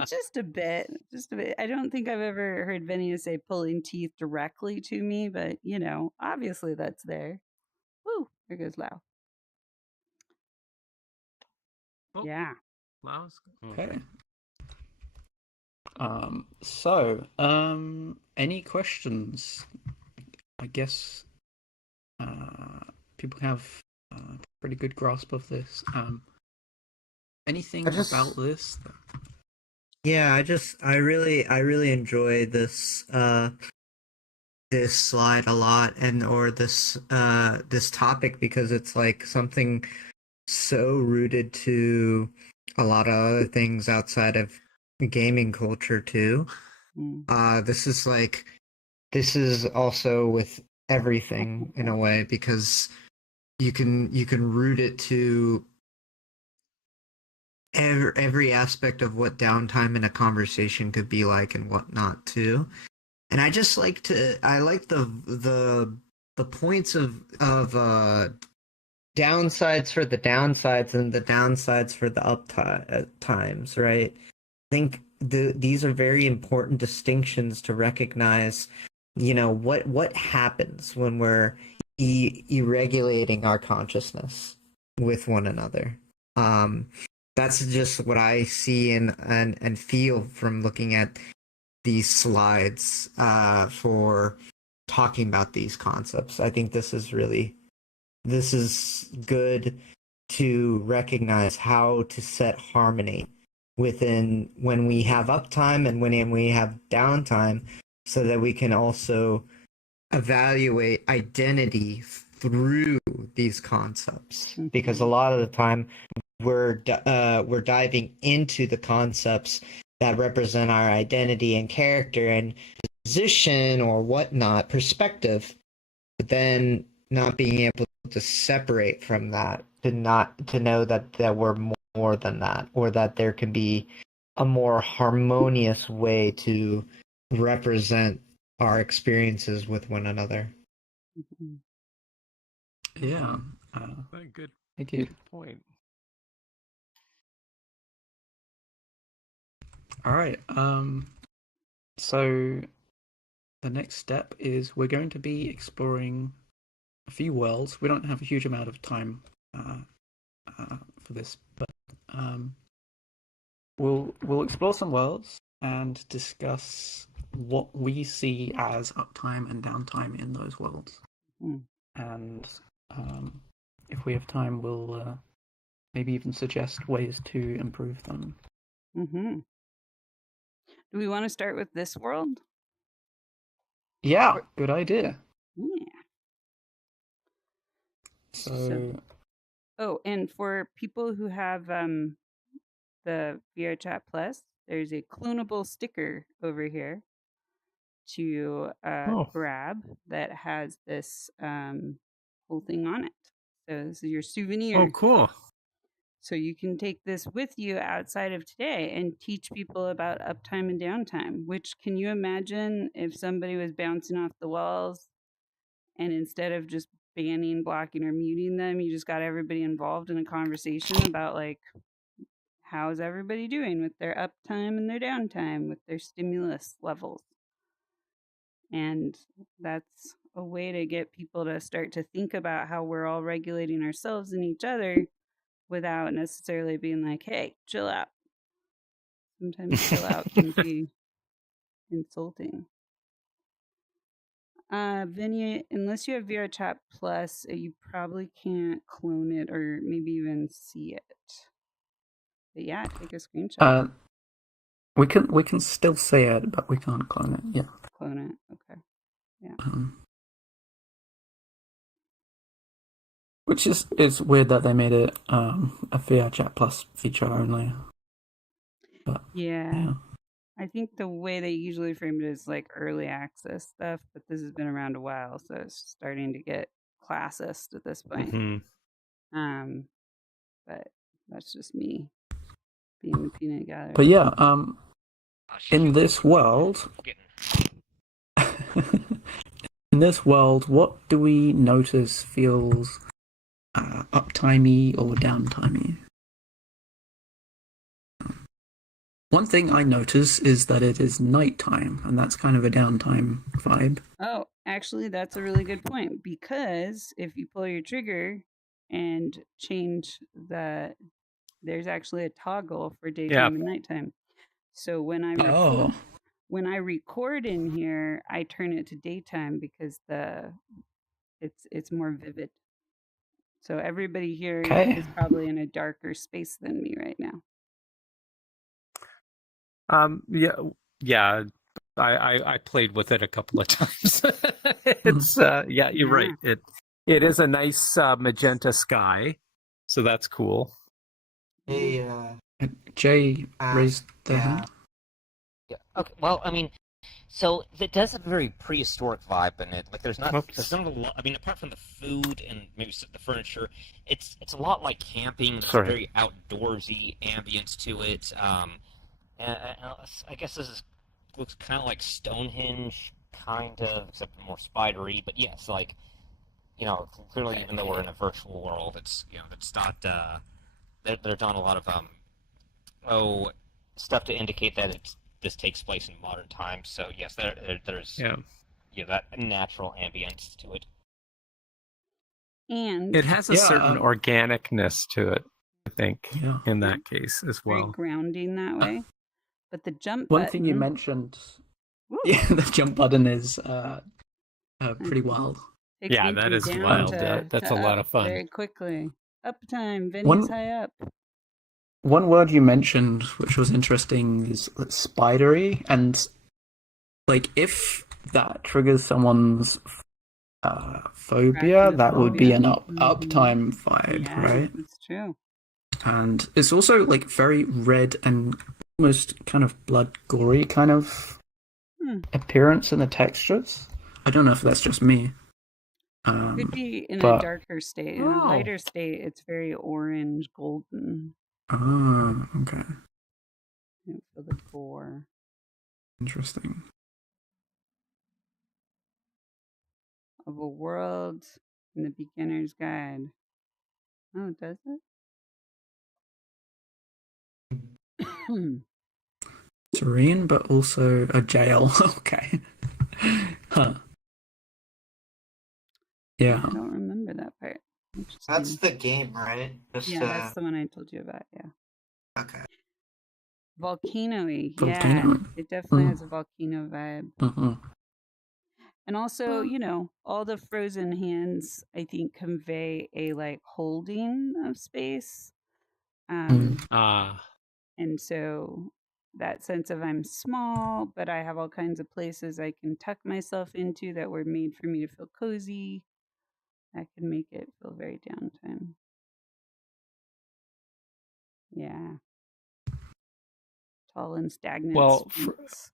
Just a bit. I don't think I've ever heard Vinia say pulling teeth directly to me, but, you know, obviously that's there. Woo, there goes Lau. Oh. Yeah. Lau's Okay. Any questions? I guess people have a pretty good grasp of this. Anything about this? Yeah, I really enjoy this this slide a lot, or this topic, because it's like something so rooted to a lot of other things outside of gaming culture too. This is also with everything in a way, because you can root it to every aspect of what downtime in a conversation could be like and whatnot too. And I just like the points of downsides for the downsides and the downsides for the up times, right? I think these are very important distinctions to recognize, you know, what happens when we're regulating our consciousness with one another. That's just what I see and feel from looking at these slides for talking about these concepts. I think this is good to recognize how to set harmony within when we have uptime and when we have downtime, so that we can also evaluate identity through these concepts. Because a lot of the time we're diving into the concepts that represent our identity and character and position or whatnot, perspective, but then not being able to separate from that, to know that we're more than that, or that there can be a more harmonious way to represent our experiences with one another. Yeah. Good. Thank you. Good point. All right. So the next step is we're going to be exploring a few worlds. We don't have a huge amount of time for this, but we'll explore some worlds and discuss what we see as uptime and downtime in those worlds. And if we have time, we'll maybe even suggest ways to improve them. Mm-hmm. Do we want to start with this world? Yeah, good idea. Yeah. So, and for people who have the VRChat Plus, there's a clonable sticker over here to grab that has this whole thing on it. So this is your souvenir. Oh, cool. So you can take this with you outside of today and teach people about uptime and downtime, which, can you imagine if somebody was bouncing off the walls and instead of just banning, blocking, or muting them, you just got everybody involved in a conversation about, like, how's everybody doing with their uptime and their downtime, with their stimulus levels? And that's a way to get people to start to think about how we're all regulating ourselves and each other without necessarily being like, hey, chill out. Sometimes chill out can be insulting. Vinny, unless you have VRChat Plus, you probably can't clone it or maybe even see it. But yeah, take a screenshot. We can still say it, but we can't clone it. Yeah. Clone it. Okay. Yeah. Which is weird that they made it a VRChat Plus feature only. But, yeah. I think the way they usually frame it is like early access stuff, but this has been around a while, so it's starting to get classist at this point. Mm-hmm. But that's just me being the peanut gallery. But yeah, in this world, what do we notice feels uptimey or downtimey? One thing I notice is that it is nighttime, and that's kind of a downtime vibe. Oh, actually, that's a really good point, because if you pull your trigger and change there's actually a toggle for daytime and nighttime. So when I record in here, I turn it to daytime because it's more vivid. So everybody here is probably in a darker space than me right now. Yeah. I played with it a couple of times. It's you're right. It is a nice magenta sky, so that's cool. Hey, Jay raised their hand. Yeah. Okay. Well, I mean, so it does have a very prehistoric vibe in it. Like, there's not a lot. I mean, apart from the food and maybe the furniture, it's a lot like camping. There's a very outdoorsy ambience to it. And I guess looks kind of like Stonehenge, kind of, except more spidery. But yes, like, clearly, even though we're in a virtual world, it's it's not. They're done a lot of stuff to indicate that this takes place in modern times. So yes, there's that natural ambience to it. And it has a certain organicness to it, I think, in that case as well. Very grounding that way. But the jump One button, thing you mentioned Yeah, the jump button is pretty Mm-hmm. wild. Takes Yeah, me that from is down wild. to That's to a lot up of fun. very quickly. Uptime, venues One high up. one word you mentioned, which was interesting, is spidery, and like if that triggers someone's phobia, that would be an uptime vibe, Yeah, right? that's true. And it's also like very red and almost kind of blood gory kind of appearance in the textures. I don't know if that's just me. Could be in a but darker state. In a lighter state, it's very orange, golden. oh, okay, For the gore. interesting. Of a world in the beginner's guide. Oh, does it? Serene, but also a jail. Okay. Huh. Yeah. I don't remember that part. That's the game, right? Just, yeah, that's the one I told you about. Yeah. Okay. Volcano-y. Volcano. Yeah, it definitely has a volcano vibe. Mm-hmm. And also, you know, all the frozen hands, I think, convey a like holding of space. And so that sense of I'm small, but I have all kinds of places I can tuck myself into that were made for me to feel cozy. That can make it feel very downtime. Yeah. Tall and stagnant. Well, streets.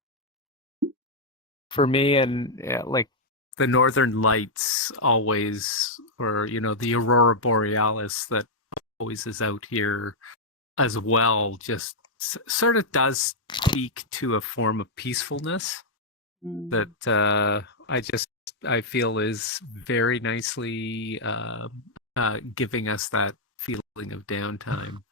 for me, and like the northern lights always, or you know, the aurora borealis that always is out here as well, just sort of does speak to a form of peacefulness that I feel is very nicely giving us that feeling of downtime.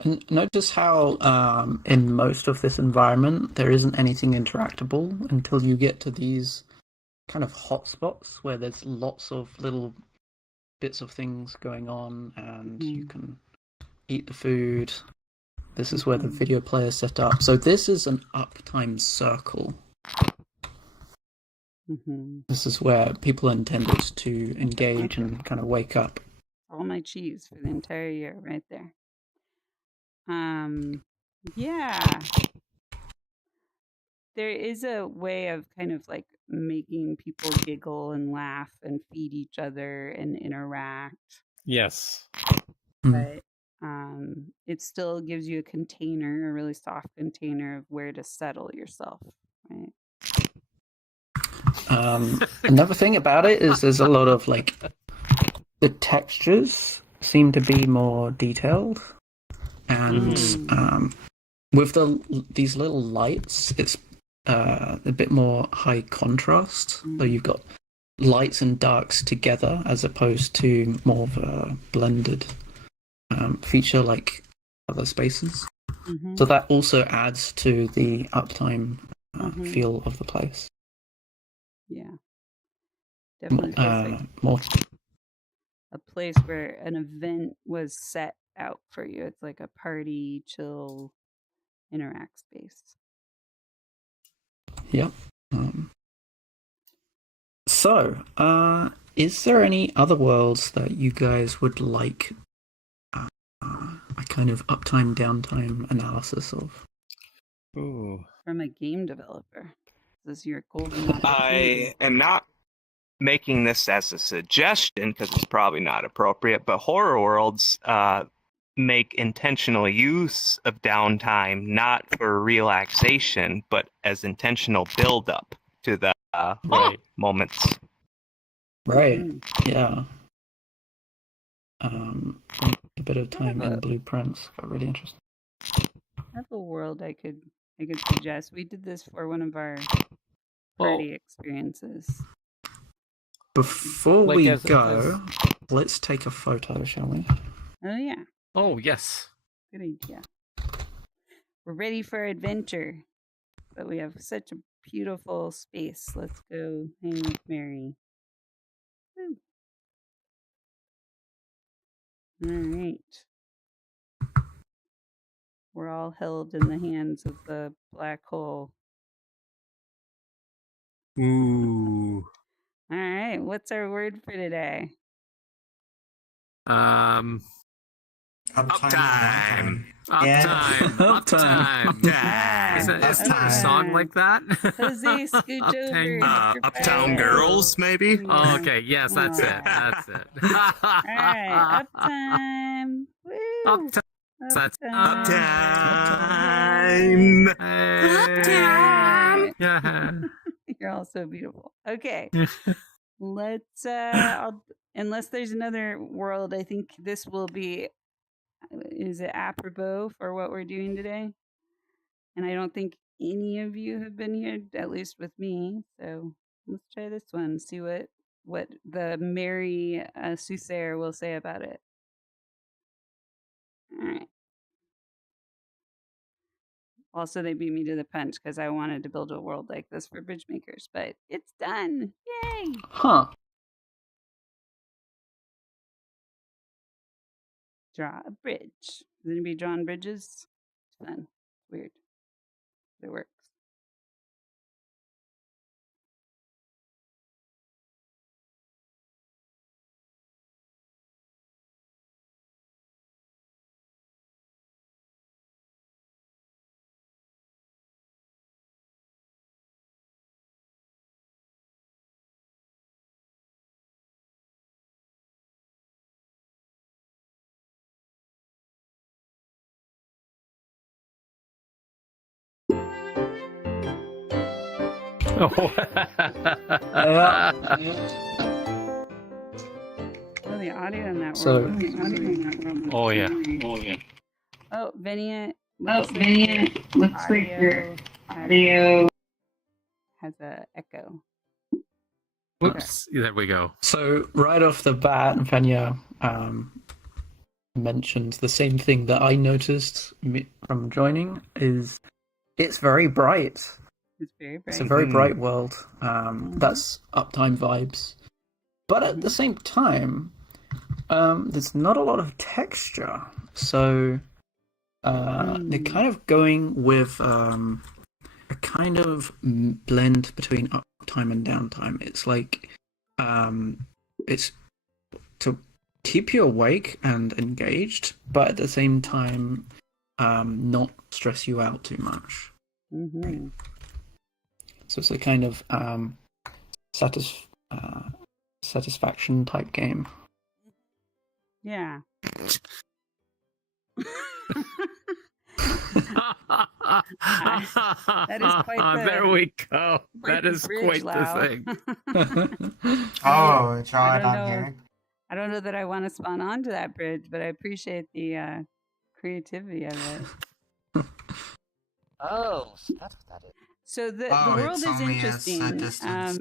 And notice how in most of this environment there isn't anything interactable until you get to these kind of hotspots where there's lots of little bits of things going on, and you can eat the food. This is where the video player is set up. So this is an uptime circle. This is where people are intended to engage and kind of wake up. All my cheese for the entire year right there. Yeah. There is a way of kind of like making people giggle and laugh and feed each other and interact. Yes. But it still gives you a container, a really soft container of where to settle yourself, right? Another thing about it is there's a lot of like the textures seem to be more detailed, and with these little lights, it's a bit more high contrast. So you've got lights and darks together as opposed to more of a blended feature like other spaces. So that also adds to the uptime feel of the place. Yeah. Definitely feels like more a place where an event was set out for you. It's like a party, chill, interact space. Yep. So, is there any other worlds that you guys would like a kind of uptime, downtime analysis of? Ooh. From a game developer. This is your golden opportunity. I am not making this as a suggestion because it's probably not appropriate, but horror worlds make intentional use of downtime not for relaxation, but as intentional build-up to the moments. Right. Yeah. A bit of time in blueprints. Really interesting. I have a world I could suggest. We did this for one of our party experiences. Before we go, let's take a photo, shall we? Oh yeah. Oh yes. Good idea. We're ready for adventure, but we have such a beautiful space. Let's go hang with Mary. Woo. All right. We're all held in the hands of the black hole. Ooh. All right, what's our word for today? Uptime. Uptime. Uptime. Isn't there a song like that? Jose, scooch over. Uptown Girls, maybe? Oh, okay, yes, that's it. That's it. All right, uptime. Woo. Uptime. That's Uptime. Uptime. Yeah. You're all so beautiful. Okay. Let's unless there's another world, I think this will be is it apropos for what we're doing today? And I don't think any of you have been here, at least with me. So let's try this one. See what the merry soothsayer will say about it. All right. Also, they beat me to the punch because I wanted to build a world like this for BridgeMakers, but it's done. Yay! Huh. Draw a bridge. Has anybody drawn bridges? It's fun. Weird. But it works. Oh, the audio in that So- world. oh yeah. Oh, Venia. Looks like your audio has a echo. Whoops. There we go. So right off the bat, Venya mentioned the same thing that I noticed from joining is it's very bright. It's very bright. It's a very bright world. That's Uptime vibes. But at the same time, there's not a lot of texture. So they're kind of going with a kind of blend between uptime and downtime. It's like it's to keep you awake and engaged, but at the same time not stress you out too much. Mm-hmm. So it's a kind of satisfaction type game. Yeah. That is quite the, there we go. quite That the is bridge, quite Lau. the thing. Oh, draw I it don't on know. here. I don't know that I want to spawn onto that bridge, but I appreciate the creativity of it. Oh, so that's what that is. So the Oh, world it's is only a interesting. set distance.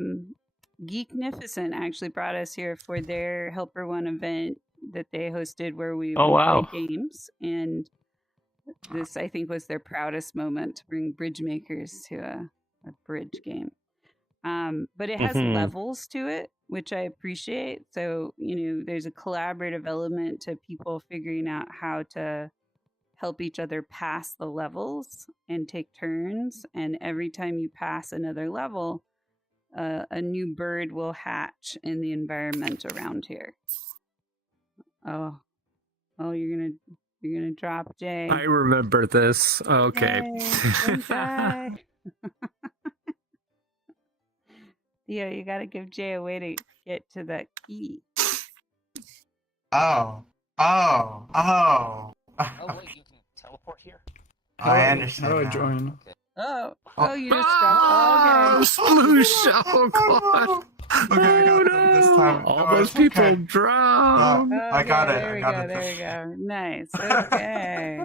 Geeknificent actually brought us here for their Helper One event that they hosted where we Oh, would wow. play games. And this, I think, was their proudest moment to bring BridgeMakers to a bridge game. But it has Mhm. levels to it, which I appreciate. So, there's a collaborative element to people figuring out how to help each other pass the levels and take turns. And every time you pass another level, a new bird will hatch in the environment around here. Oh, you're gonna drop Jay. I remember this. Okay. Yay, don't die. Theo, you gotta give Jay a way to get to that key. Oh. Oh, wait, you can teleport here? I understand. How do I now. join? Oh, you just dropped. Sploosh! Oh, God. Okay, I got them this time. All No, those it's people okay. drowned. No, I got it. There I we got go. it. There we go. Nice. Okay.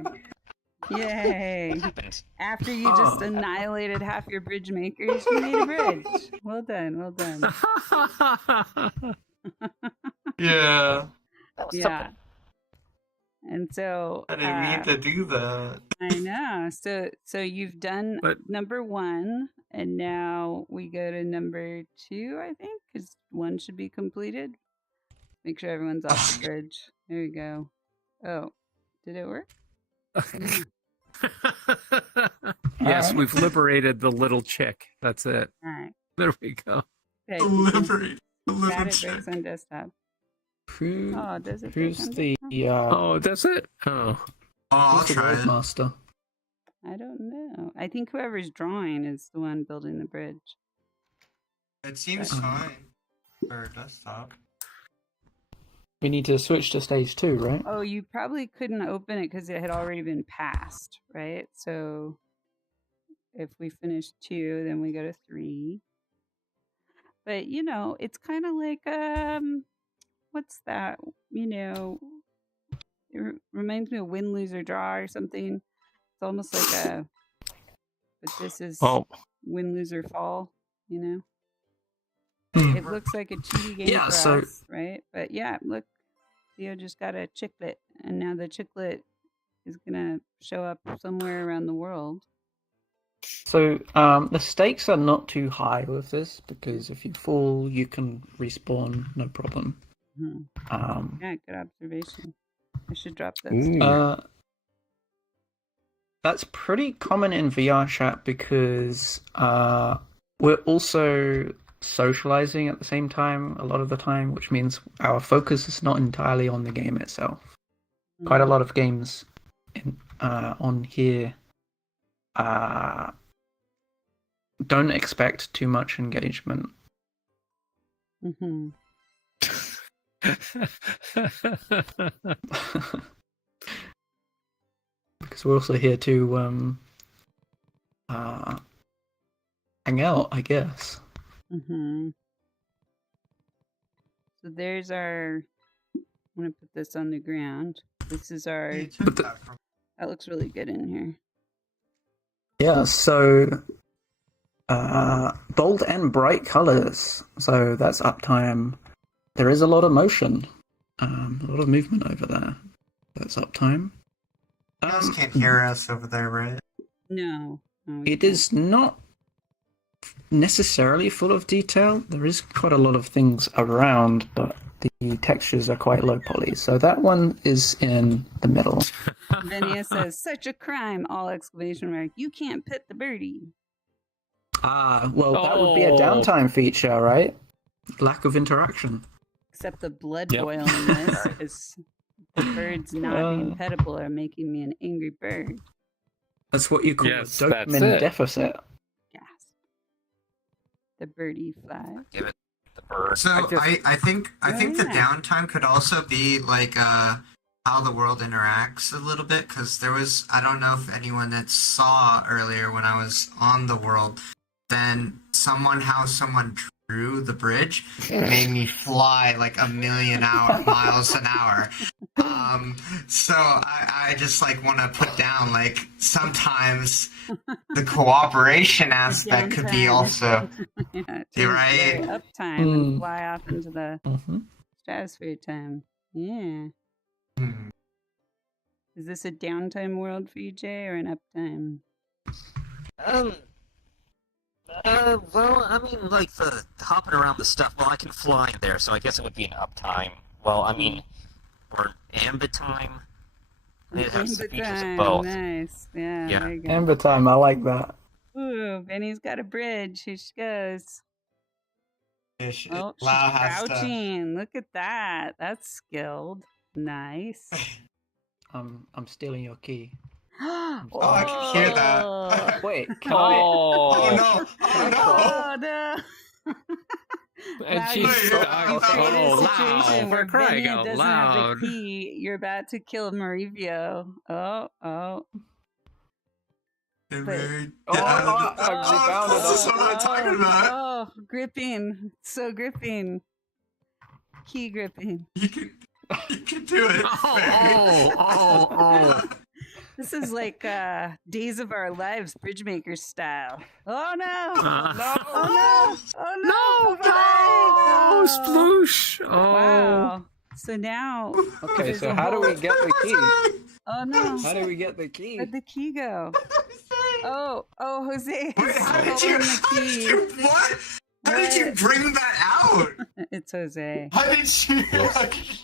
Yay. What happened? After you just annihilated half your bridge makers, you made a bridge. Well done. Well done. Yeah. That was Yeah. something. And so I didn't mean to do that. I know. So you've done But- number 1, and now we go to number 2, I think, because 1 should be completed. Make sure everyone's off the bridge. There you go. Oh, did it work? Yes, Alright. we've liberated the little chick. That's it. All right. There we go. Okay, Delivery. That it breaks on desktop. Who, Oh, does it? who's break on the desktop? Oh, does it? Oh. I'll who's the try it. master? I don't know. I think whoever's drawing is the one building the bridge. It seems Uh, fine for desktop. We need to switch to stage 2, right? Oh, you probably couldn't open it because it had already been passed, right? So if we finish 2, then we go to 3. But you know, it's kind of like what's that? You know, it reminds me of win, lose, or draw or something. It's almost like a, but this is Oh. win, lose, or fall. You know, Hmm. it looks like a 2D game Yeah, for so- us, right? But yeah, look, Theo just got a chicklet, and now the chicklet is gonna show up somewhere around the world. So the stakes are not too high with this because if you fall, you can respawn, no problem. Yeah, good observation. I should drop this. That's pretty common in VR chat because we're also socializing at the same time a lot of the time, which means our focus is not entirely on the game itself. Quite a lot of games on here don't expect too much engagement. Mm-hmm. Because we're also here to hang out, I guess. Mm-hmm. So there's our. I'm gonna put this on the ground. This is our. That looks really good in here. Yeah, so bold and bright colors. So that's Uptime. There is a lot of motion, a lot of movement over there. That's Uptime. You guys can't hear us over there, right? No. It is not necessarily full of detail. There is quite a lot of things around, but the textures are quite low poly. So that one is in the middle. Venia says, "Such a crime!" All exclamation mark. You can't pet the birdie. Well, that would be a downtime feature, right? Lack of interaction. Except the blood boil in this is the birds not being pettable are making me an angry bird. That's what you call Yes, a that's dopamine it. deficit. Gasp. The birdie fly. Give it the bird. So I think the downtime could also be like how the world interacts a little bit, because there was, I don't know if anyone that saw earlier when I was on the world, then how someone drew the bridge made me fly like a million miles an hour. So I just like want to put down like sometimes the cooperation aspect could be also You're right. Uptime and fly off into the stratosphere time. Yeah. Is this a downtime world for you, Jay, or an uptime? Well, I mean, like the hopping around the stuff. Well, I can fly in there, so I guess it would be an uptime. Well, I mean, or ambitime. It has the features of both. Nice. Yeah. Yeah. There you go. Amber time, I like that. Ooh, Benny's got a bridge. Here she goes. Oh, she's Lau has to- crouching. Look at that. That's skilled. Nice. I'm stealing your key. Oh, I can hear that. Wait, can Oh no! Oh no! And Wow, she's you stuck. created a Oh, situation loud. where For crying Benny out doesn't loud. have the key. You're about to kill Merivio. Oh. I rebounded this is what I'm talking about. Oh, gripping. So gripping. Key gripping. You can do it. Oh. This is like Days of Our Lives, BridgeMakers style. Oh no! No. Oh no! No, sploosh. Oh. Wow. So now. Okay, there's so a how do we whole- get the key? Oh no! How do we get the key? Where'd the key go? Oh, Jose. Wait, how did you? What? How did you bring that out? It's Jose. How did you?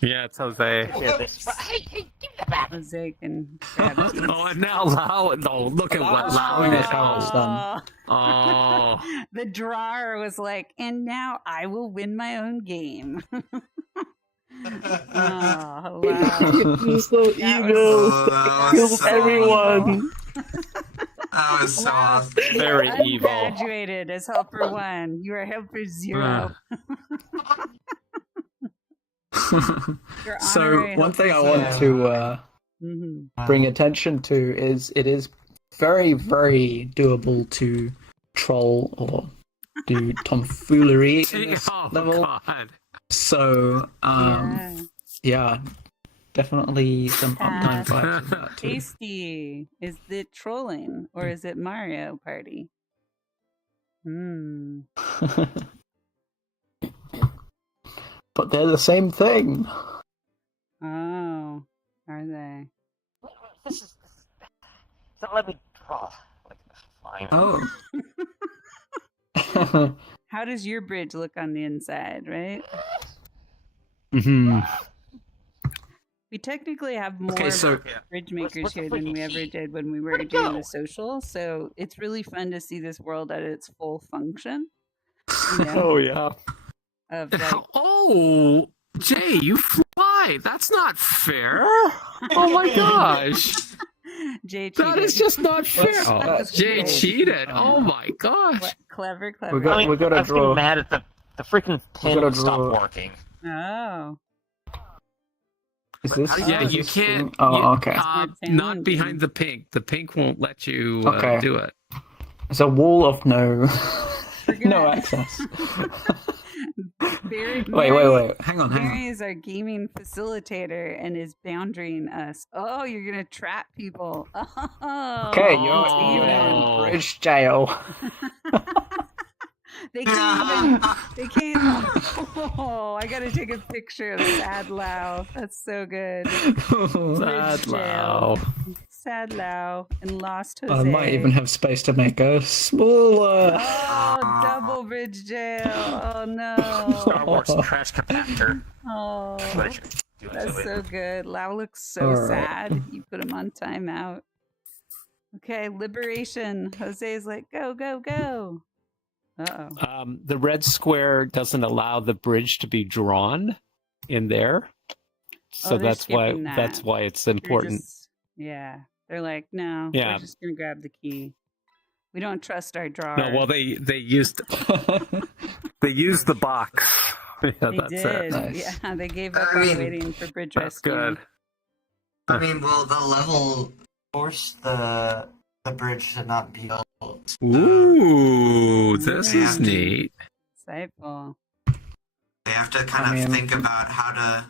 Yeah, it's Jose. Here, this. Hey, give me that. back. Jose can grab these. Oh, and now Lau. No, look at what Lau is. Almost done. Oh. The drawer was like, and now I will win my own game. Oh, wow. He's so evil. Kills everyone. That was so awesome. Very evil. Graduated as helper 1. You are helper 0. Your So honorary one thing I helper want zero. to bring attention to is it is very, very doable to troll or do tomfoolery in this Oh, level. God. So, yeah, definitely some uptime vibes in that too. Tasty. Is it trolling or is it Mario Party? But they're the same thing. Oh, are they? This is. Don't let me draw. Fine. Oh. How does your bridge look on the inside, right? Mm-hmm. We technically have more BridgeMakers here than we ever did when we were doing the social, so it's really fun to see this world at its full function. You know, Oh, yeah. of like, Oh, Jay, you fly. That's not fair. Oh, my gosh. Jay cheated. That is just not fair. Oh, Jay cheated. Oh, my gosh. What? Clever. I mean, we gotta I was draw. getting mad at the freaking pin gotta stopped draw. working. Oh. Is this? Yeah, is you this can't. thing- Oh, you- okay. Not behind the pink. The pink won't let you Okay. do it. It's a wall of no We're no gonna- access. Barry, Wait. Hang on. Barry is our gaming facilitator and is boundarying us. Oh, you're gonna trap people. Oh, Okay, you're Steven. in bridge jail. They can't even. They can't. Oh, I gotta take a picture of Sad Lau. That's so good. Sad jail. Lau. Sad Lau and Lost Jose. I might even have space to make a smaller. Oh, double bridge jail. Oh no. Star Wars trash compactor. Oh, What did you do to that's it? so good. Lau looks so All right. sad. You put him on timeout. Okay, liberation. Jose's like, go, go, go. Uh-oh. The red square doesn't allow the bridge to be drawn in there, so they're that's why skipping that. that's why it's They're important. yeah. They're like, no, Yeah. we're just going to grab the key. We don't trust our drawer. No, well they used the box. Yeah, They that's did. it. Nice. Yeah, they gave up I on mean, waiting for bridge That's rescue. good. I mean, will the level force the bridge to not be built? Ooh, this Yeah. is neat. Insightful. They have to kind of I mean- think about how to.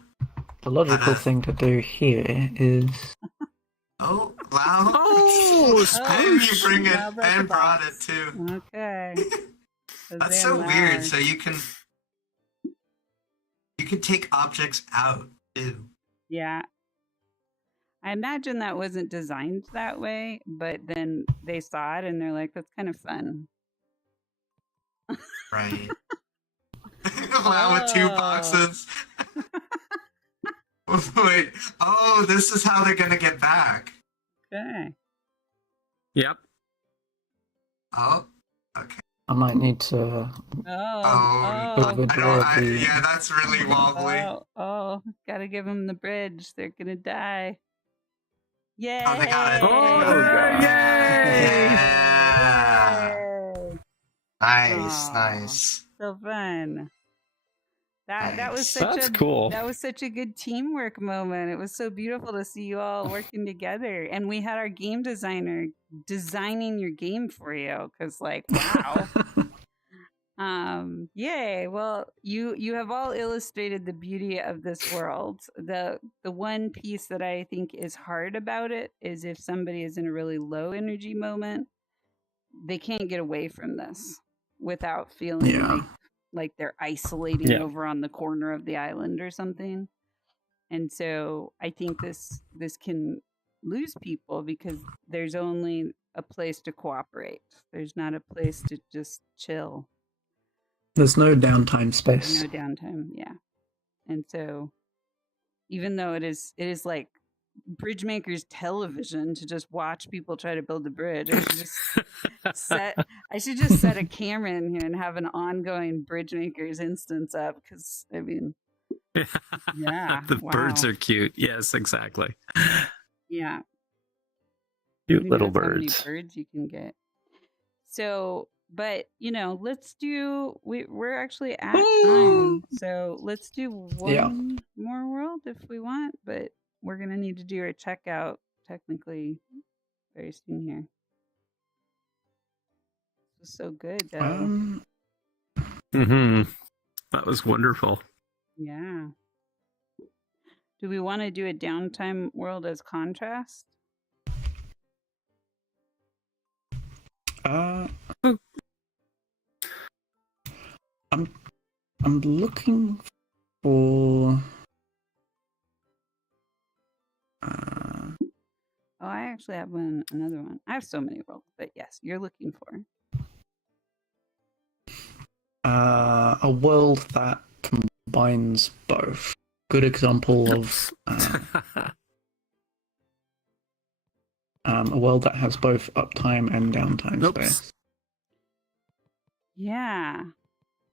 The logical thing to do here is Oh, wow! Oh, and you bring it Now brought the and brought it box. too. Okay. That's Jose so and weird. Lau. So you can take objects out too. Yeah. I imagine that wasn't designed that way, but then they saw it and they're like, that's kind of fun. Right. Wow, with 2 Oh. boxes. Wait. Oh, this is how they're gonna get back. Okay. Yep. Oh. Okay. I might need to. Oh. Oh. Oh. Yeah, that's really wobbly. Oh. Gotta give them the bridge. They're gonna die. Yay! Oh, they got it. Oh, yay! Yeah. Yay! Nice, Aw. nice. So fun. That was Nice. such That's a cool. That was such a good teamwork moment. It was so beautiful to see you all working together, and we had our game designer designing your game for you. Because, like, wow. Yay. Well, you have all illustrated the beauty of this world. The one piece that I think is hard about it is if somebody is in a really low energy moment, they can't get away from this without feeling Yeah. like they're isolating Yeah. over on the corner of the island or something. And so I think this can lose people because there's only a place to cooperate. There's not a place to just chill. There's no downtime space. No downtime, yeah. And so even though it is like BridgeMakers television to just watch people try to build a bridge. I should just set a camera in here and have an ongoing BridgeMakers instance up because I mean, yeah, The birds wow. are cute. Yes, exactly. Yeah. Cute Who little knows how many birds. birds you can get. So, but you know, let's do. We're actually at time, so let's do one more world if we want. But we're gonna need to do our checkout technically very soon here. This was so good, though. That was wonderful. Yeah. Do we want to do a downtime world as contrast? I'm looking for. Oh, I actually have another one. I have so many worlds, but yes, you're looking for A world that combines both. Good example of a world that has both uptime and downtime space. Yeah,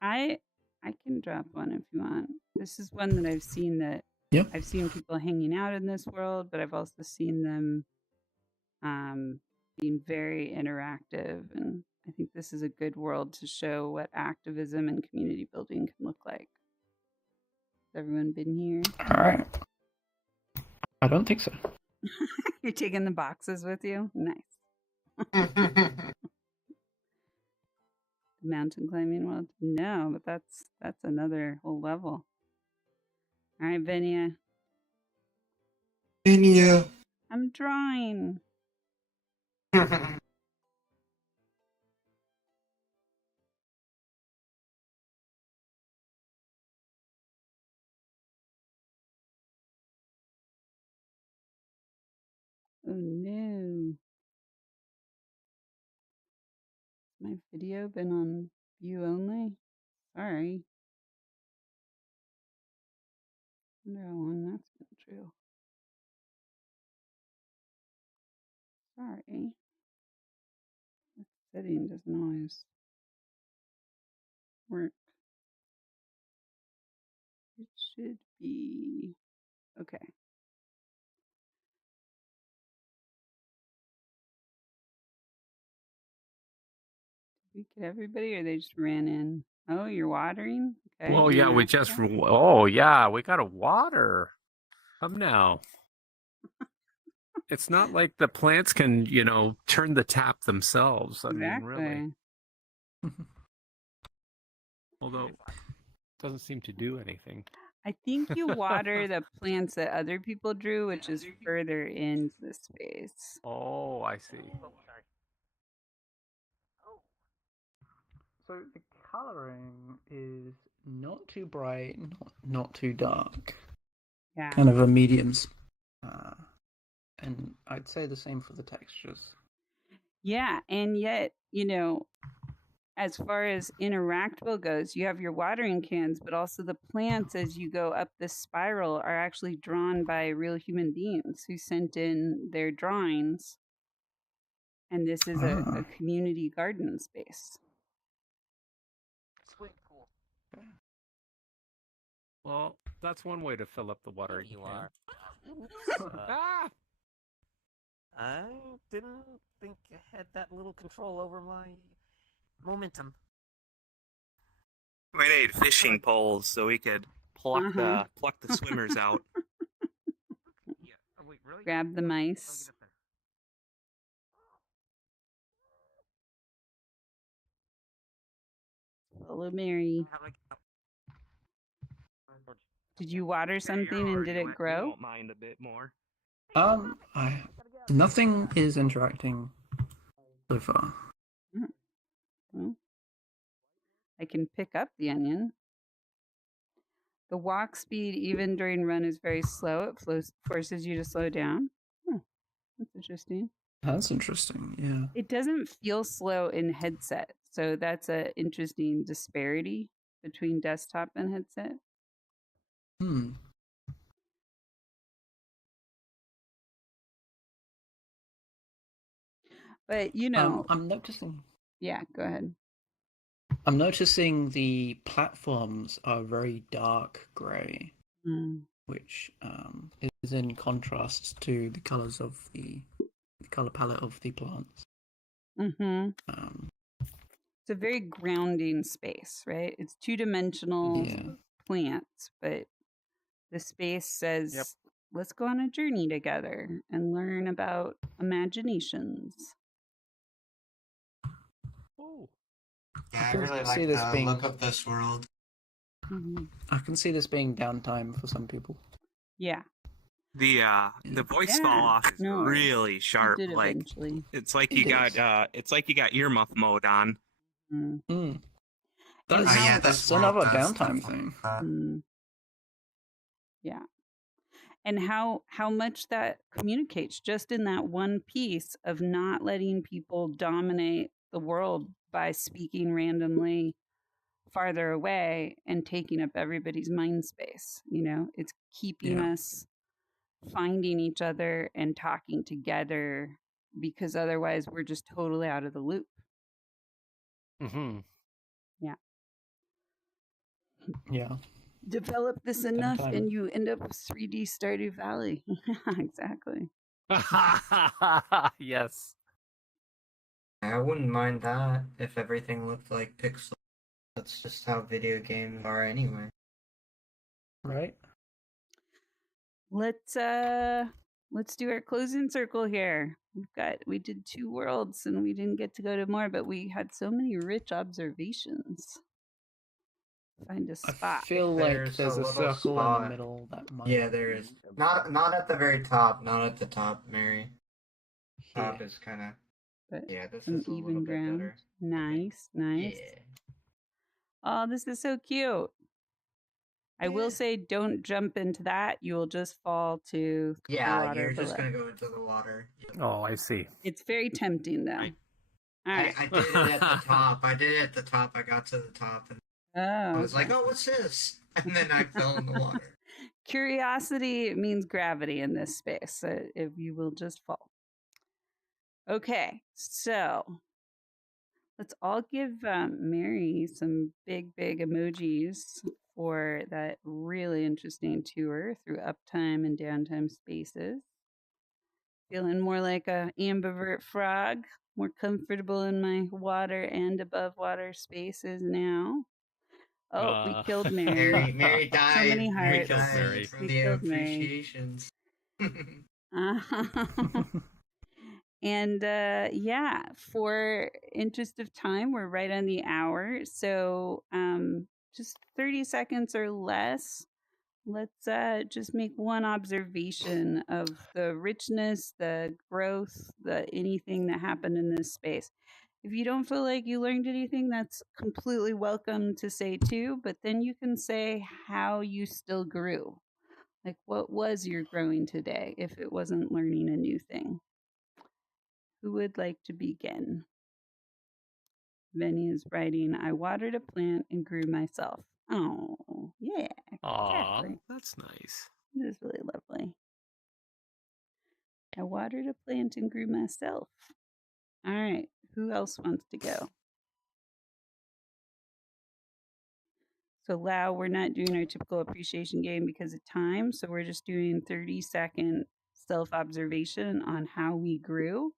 I can drop one if you want. This is one that I've seen I've seen people hanging out in this world, but I've also seen them being very interactive, and I think this is a good world to show what activism and community building can look like. Has everyone been here? All right. I don't think so. You're taking the boxes with you? Nice. Mountain climbing world? No, but that's another whole level. All right, Venia. Venia. I'm drawing. Oh no. My video been on view only? Sorry. I wonder how long that's been true. Sorry. That setting doesn't always work. It should be okay. Did we get everybody or they just ran in? Oh, you're watering? Okay. Oh yeah, we just. Oh yeah, we got a water. Come now. It's not like the plants can, turn the tap themselves. I mean, really. Although, it doesn't seem to do anything. I think you water the plants that other people drew, which is further into the space. Oh, I see. So the coloring is not too bright, not too dark. Yeah. Kind of a medium. And I'd say the same for the textures. Yeah, and yet, as far as interactable goes, you have your watering cans, but also the plants as you go up this spiral are actually drawn by real human beings who sent in their drawings. And this is a community garden space. Sweet, cool. Okay. Well, that's one way to fill up the water. You are. Ah! I didn't think I had that little control over my momentum. We need fishing poles so we could pluck the swimmers out. Yeah. Oh, wait, really? Grab the mice. Follow Mary. Did you water something and did it grow? Won't mind a bit more. Nothing is interacting so far. Well, I can pick up the onion. The walk speed, even during run, is very slow. It forces you to slow down. That's interesting. That's interesting, yeah. It doesn't feel slow in headset, so that's an interesting disparity between desktop and headset. But you know, I'm noticing. Yeah, go ahead. I'm noticing the platforms are very dark grey, which is in contrast to the colors of the color palette of the plants. Mm-hmm. It's a very grounding space, right? It's two-dimensional plants, but the space says, let's go on a journey together and learn about imaginations. Oh. Yeah, I really like the look of this world. Mm-hmm. I can see this being downtime for some people. Yeah. The voice fall off is really sharp. Like eventually. it's like you got earmuff mode on. That's another downtime thing. Yeah. And how much that communicates just in that one piece of not letting people dominate the world by speaking randomly farther away and taking up everybody's mind space. You know, it's keeping us finding each other and talking together, because otherwise we're just totally out of the loop. Mm-hmm. Yeah. Yeah. Develop this enough and you end up with 3D Stardew Valley. Exactly. Yes. I wouldn't mind that if everything looked like pixels. That's just how video games are anyway. Right. Let's do our closing circle here. We did 2 worlds and we didn't get to go to more, but we had so many rich observations. Find a spot. I feel like there's a circle in the middle that might. Yeah, there is. Not at the very top. Not at the top, Mary. Top is kind of. Yeah, this is a little bit better. Nice. Yeah. Oh, this is so cute. I will say, don't jump into that. You will just fall to the water. You're just gonna go into the water. Yep. Oh, I see. It's very tempting, though. All right. I did it at the top. I got to the top and I was like, "Oh, what's this?" And then I fell in the water. Curiosity means gravity in this space. So if you will just fall. Okay, so let's all give Mary some big emojis for that really interesting tour through Uptime and Downtime spaces. Feeling more like a ambivert frog, more comfortable in my water and above water spaces now. Oh, we killed Mary. Mary died. So many hearts. We killed Mary. From the appreciations. And for interest of time, we're right on the hour. So just 30 seconds or less. Let's just make one observation of the richness, the growth, anything that happened in this space. If you don't feel like you learned anything, that's completely welcome to say too, but then you can say how you still grew. Like, what was your growing today if it wasn't learning a new thing? Who would like to begin? Venny is writing, I watered a plant and grew myself. Oh, yeah. Aw, Exactly. that's nice. It is really lovely. I watered a plant and grew myself. All right. Who else wants to go? So Lau, we're not doing our typical appreciation game because of time. So we're just doing 30-second self-observation on how we grew.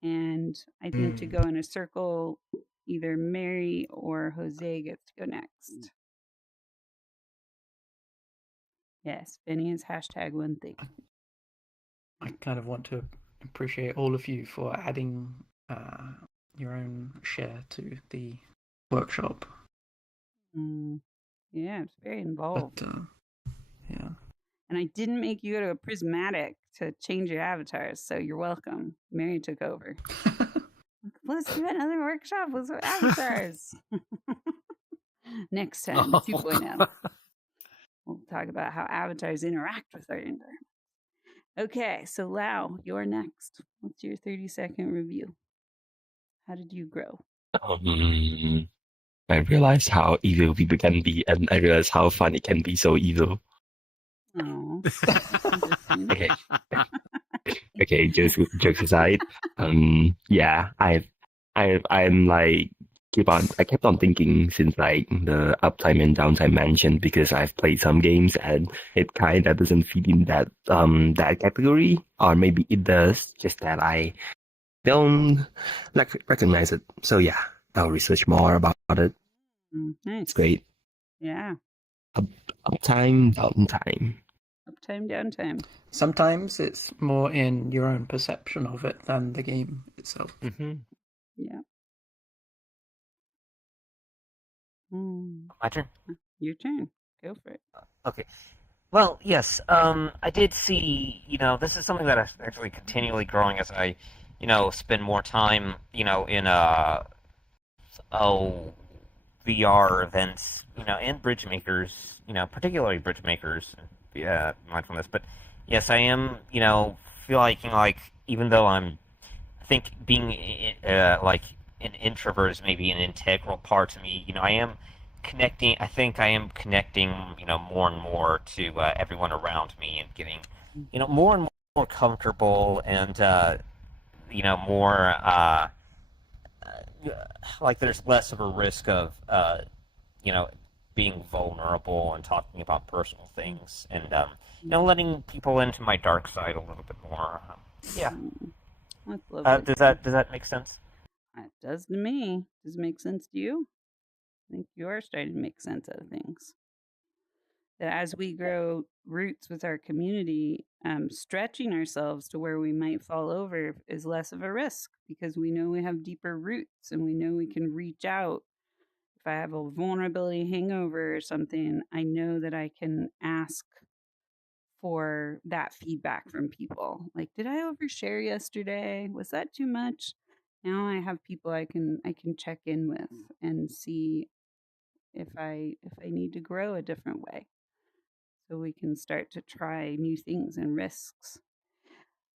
And I think to go in a circle, either Mary or Jose gets to go next. Yes, Benny is #1 thing. I kind of want to appreciate all of you for adding your own share to the workshop. Yeah, it's very involved. But, yeah. And I didn't make you go to a prismatic to change your avatars, so you're welcome. Mary took over. Let's do another workshop with avatars. Next time, 2.0. We'll talk about how avatars interact with our environment. Okay, so Lau, you're next. What's your 30-second review? How did you grow? I realized how evil people can be, and I realized how fun it can be so evil. Oh. Okay. Okay, jokes aside. Yeah, I'm like I kept on thinking since like the uptime and downtime mentioned, because I've played some games and it kind of doesn't fit in that category, or maybe it does, just that I don't recognize it. So yeah, I'll research more about it. Nice. It's great. Yeah. Uptime, downtime. Uptime, downtime. Sometimes it's more in your own perception of it than the game itself. Mm-hmm. Yeah. My turn. Your turn. Go for it. Okay. Well, yes. I did see. This is something that is actually continually growing as I, spend more time. In VR events. And BridgeMakers. Particularly BridgeMakers. Yeah, mindfulness. But yes, I am. Feeling like even though I think being like an introvert is maybe an integral part to me. I am connecting. I think I am connecting. More and more to everyone around me and getting, more and more comfortable and more like there's less of a risk of being vulnerable and talking about personal things and letting people into my dark side a little bit more. Yeah. That's lovely. Does that make sense? It does to me. Does it make sense to you? I think you are starting to make sense out of things. That as we grow roots with our community, stretching ourselves to where we might fall over is less of a risk because we know we have deeper roots and we know we can reach out. If I have a vulnerability hangover or something, I know that I can ask for that feedback from people. Like, did I overshare yesterday? Was that too much? Now I have people I can check in with and see if I need to grow a different way. So we can start to try new things and risks.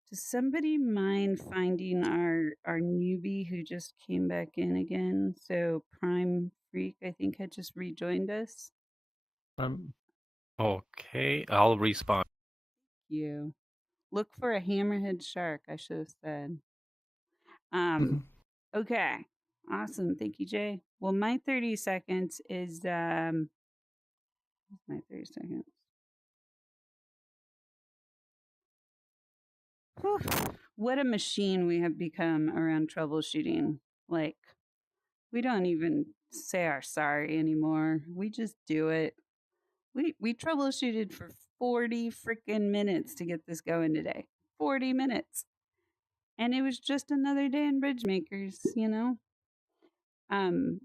Does somebody mind finding our newbie who just came back in again? So Prime Freak, I think, had just rejoined us. Okay, I'll respawn. You look for a hammerhead shark, I should have said. Okay. Awesome. Thank you, Jay. Well, my 30 seconds is my 30 seconds. Whew. What a machine we have become around troubleshooting. Like, we don't even say our sorry anymore. We just do it. We troubleshooted for 40 freaking minutes to get this going today. 40 minutes. And it was just another day in BridgeMakers,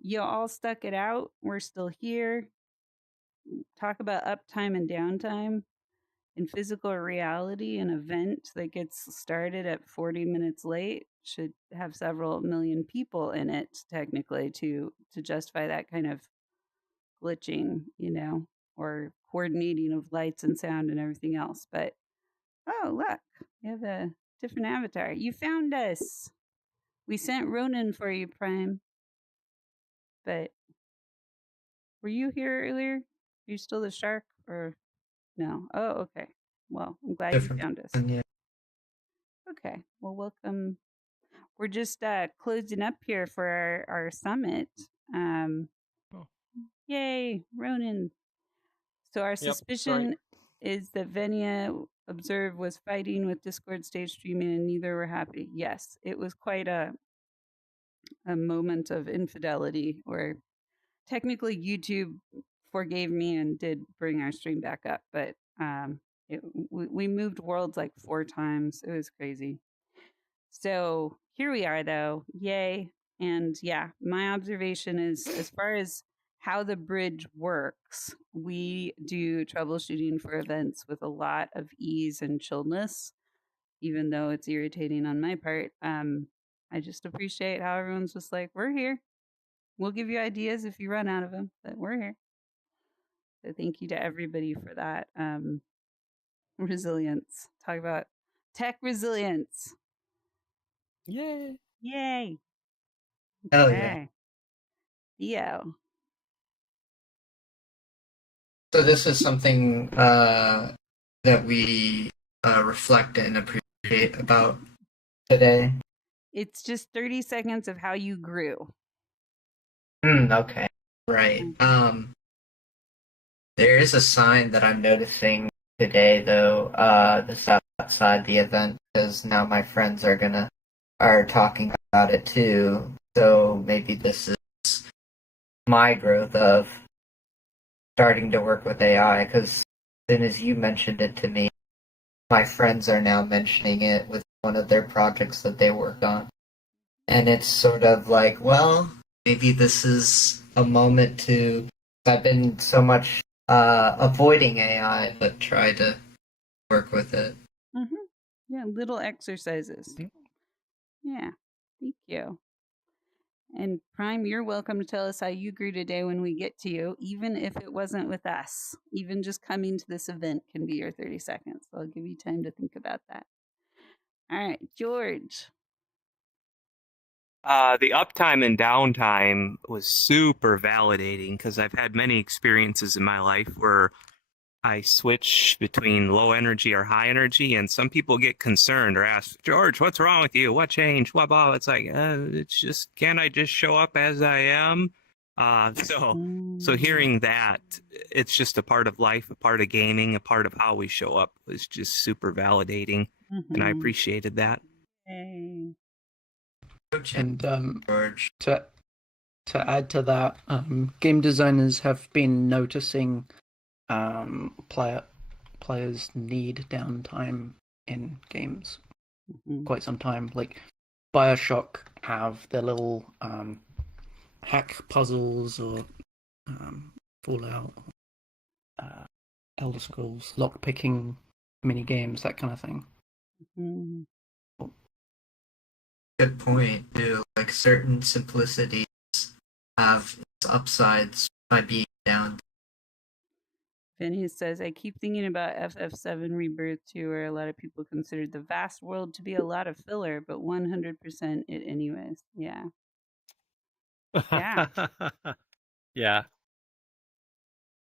You all stuck it out. We're still here. Talk about uptime and downtime. In physical reality, an event that gets started at 40 minutes late should have several million people in it, technically, to justify that kind of glitching, or coordinating of lights and sound and everything else. But, oh, look, you have a different avatar. You found us. We sent Ronan for you, Prime. But were you here earlier? Are you still the shark or no? Oh, okay. Well, I'm glad you found us. Yeah. Okay. Well, welcome. We're just closing up here for our summit. Yay, Ronan. So our suspicion is that Venia observed was fighting with Discord stage streaming and neither were happy. Yes, it was quite a moment of infidelity where technically YouTube forgave me and did bring our stream back up, but we moved worlds like 4 times. It was crazy. So here we are, though. Yay. And yeah, my observation is as far as how the bridge works, we do troubleshooting for events with a lot of ease and chillness, even though it's irritating on my part. I just appreciate how everyone's just like, we're here. We'll give you ideas if you run out of them, but we're here. So thank you to everybody for that. Resilience. Talk about tech resilience. Yay. Yay. Hell yeah. Theo. So this is something that we reflect and appreciate about today? It's just 30 seconds of how you grew. Okay. Right. There is a sign that I'm noticing today, though, this outside the event, because now my friends are talking about it too. So maybe this is my growth of starting to work with AI, because as soon as you mentioned it to me, my friends are now mentioning it with one of their projects that they worked on. And it's sort of like, well, maybe this is a moment to, I've been so much avoiding AI, but try to work with it. Yeah, little exercises. Yeah, thank you. And Prime, you're welcome to tell us how you grew today when we get to you, even if it wasn't with us. Even just coming to this event can be your 30 seconds. So I'll give you time to think about that. All right, George. The uptime and downtime was super validating because I've had many experiences in my life where I switch between low energy or high energy, and some people get concerned or ask, George, what's wrong with you? What changed? What blah? It's like, it's just, can't I just show up as I am? So hearing that, it's just a part of life, a part of gaming, a part of how we show up was just super validating, and I appreciated that. Hey. And to add to that, game designers have been noticing players need downtime in games quite some time. Like BioShock have their little hack puzzles, or Fallout, Elder Scrolls, lockpicking mini games, that kind of thing. Good point, too. Like, certain simplicities have its upsides by being down. Vinny says, I keep thinking about FF7 Rebirth too, where a lot of people considered the vast world to be a lot of filler, but 100% it anyways. Yeah. Yeah. Yeah.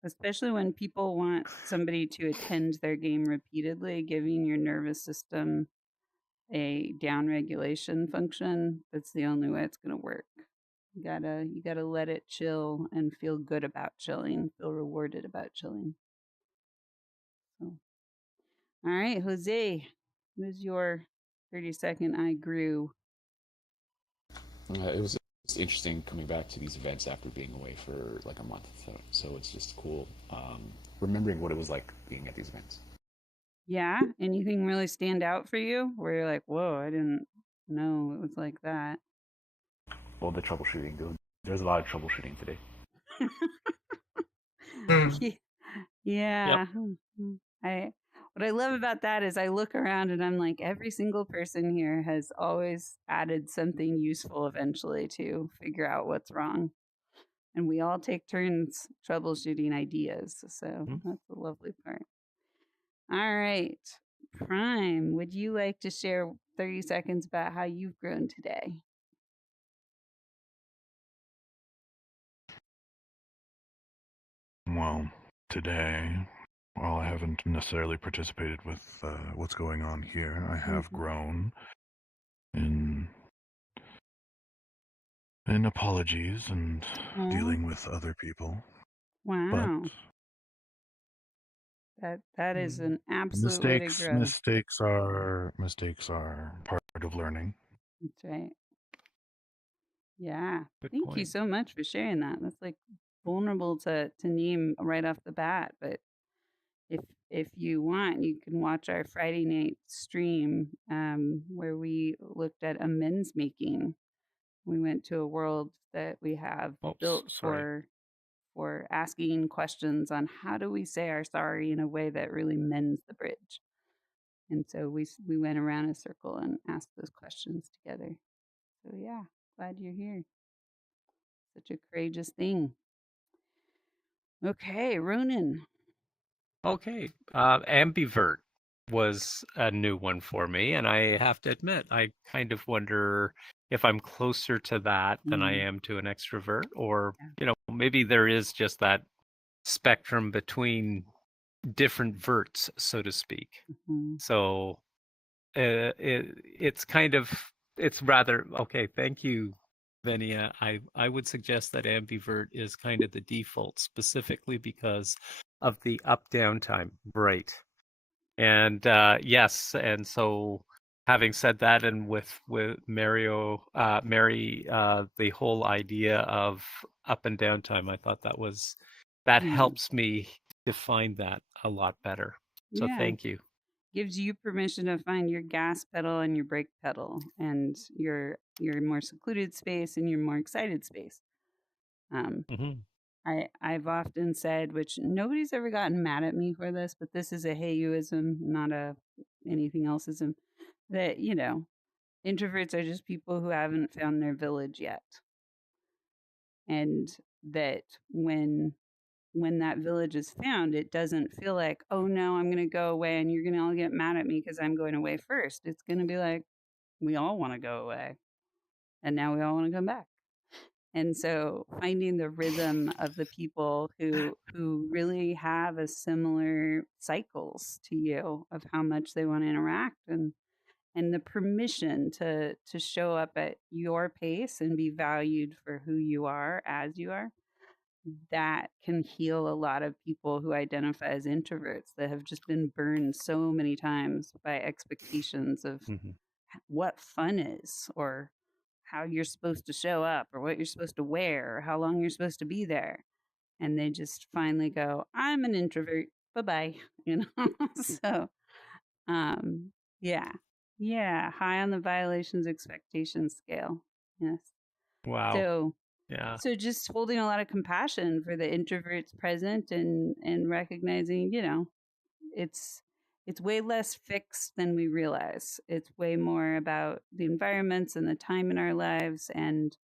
Especially when people want somebody to attend their game repeatedly, giving your nervous system a down regulation function. That's the only way it's going to work. You gotta let it chill and feel good about chilling, feel rewarded about chilling. So, all right, Jose, who's your 30-second I grew? It was interesting coming back to these events after being away for like a month. So it's just cool remembering what it was like being at these events. Yeah, anything really stand out for you where you're like, whoa, I didn't know it was like that? Well, the troubleshooting, dude. There's a lot of troubleshooting today. Yeah. What I love about that is I look around and I'm like, every single person here has always added something useful eventually to figure out what's wrong. And we all take turns troubleshooting ideas. So that's the lovely part. All right. Prime, would you like to share 30 seconds about how you've grown today? Well, today, while I haven't necessarily participated with what's going on here, I have grown in apologies and dealing with other people. Wow. That is an absolute way to grow. Mistakes are part of learning. That's right. Yeah. Good Thank you point. so much for sharing that. That's like vulnerable to name right off the bat, but if you want, you can watch our Friday night stream where we looked at amends making. We went to a world that we have built for asking questions on how do we say our sorry in a way that really mends the bridge. And so we went around a circle and asked those questions together. So yeah, glad you're here. Such a courageous thing. Okay, Ronan. Okay. Ambivert was a new one for me, and I have to admit, I kind of wonder if I'm closer to that than I am to an extrovert, or maybe there is just that spectrum between different verts, so to speak. So it's kind of, it's rather okay. Thank you, Venia. I would suggest that Ambivert is kind of the default, specifically because of the up-down time. Right. And yes, and so having said that, and with Mary, the whole idea of up and down time, I thought that helps me define that a lot better. So thank you. Gives you permission to find your gas pedal and your brake pedal, and your more secluded space and your more excited space. I've often said, which nobody's ever gotten mad at me for this, but this is a hey youism, not a anything elseism, that, you know, introverts are just people who haven't found their village yet. And that when that village is found, it doesn't feel like, oh no, I'm going to go away and you're going to all get mad at me because I'm going away first. It's going to be like, we all want to go away. And now we all want to come back. And so finding the rhythm of the people who really have a similar cycles to you of how much they want to interact, and the permission to show up at your pace and be valued for who you are as you are, that can heal a lot of people who identify as introverts that have just been burned so many times by expectations of what fun is, or how you're supposed to show up, or what you're supposed to wear, or how long you're supposed to be there. And they just finally go, I'm an introvert. Bye-bye. You know? So, yeah. High on the violations expectation scale. Yes. Wow. So, yeah. So just holding a lot of compassion for the introverts present, and recognizing, you know, it's way less fixed than we realize. It's way more about the environments and the time in our lives. And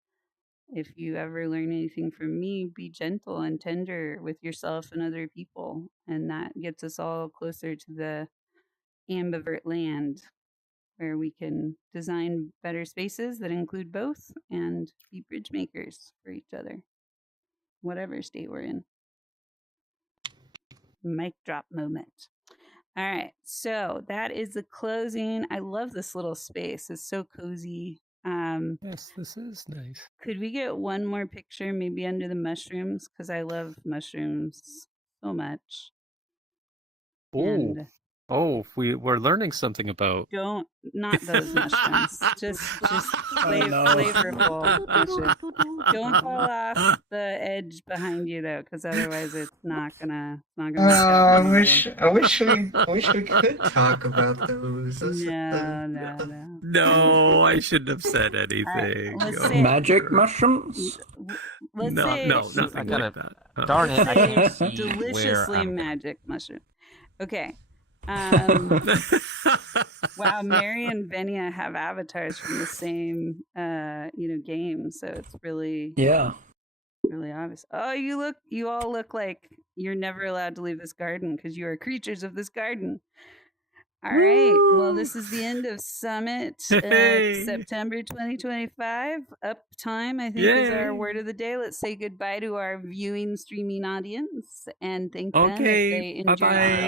if you ever learn anything from me, be gentle and tender with yourself and other people. And that gets us all closer to the ambivert land, where we can design better spaces that include both and be bridge makers for each other, whatever state we're in. Mic drop moment. All right, so that is the closing. I love this little space. It's so cozy. Yes, this is nice. Could we get one more picture, maybe under the mushrooms? Because I love mushrooms so much. We're learning something about. Not those mushrooms. just flavorful mushrooms. Don't fall off the edge behind you though, because otherwise it's not gonna. I wish we could talk about those. No, I shouldn't have said anything. Right, magic mushrooms? No, nothing like that. Darn it! I can't see deliciously where magic mushroom. Okay. Wow, Mary and Venia have avatars from the same game, so it's really really obvious. Oh, you all look like you're never allowed to leave this garden because you are creatures of this garden. All right, well, this is the end of Summit September 2025. Uptime, I think, is our word of the day. Let's say goodbye to our viewing, streaming audience, and thank them if they enjoyed. Bye-bye.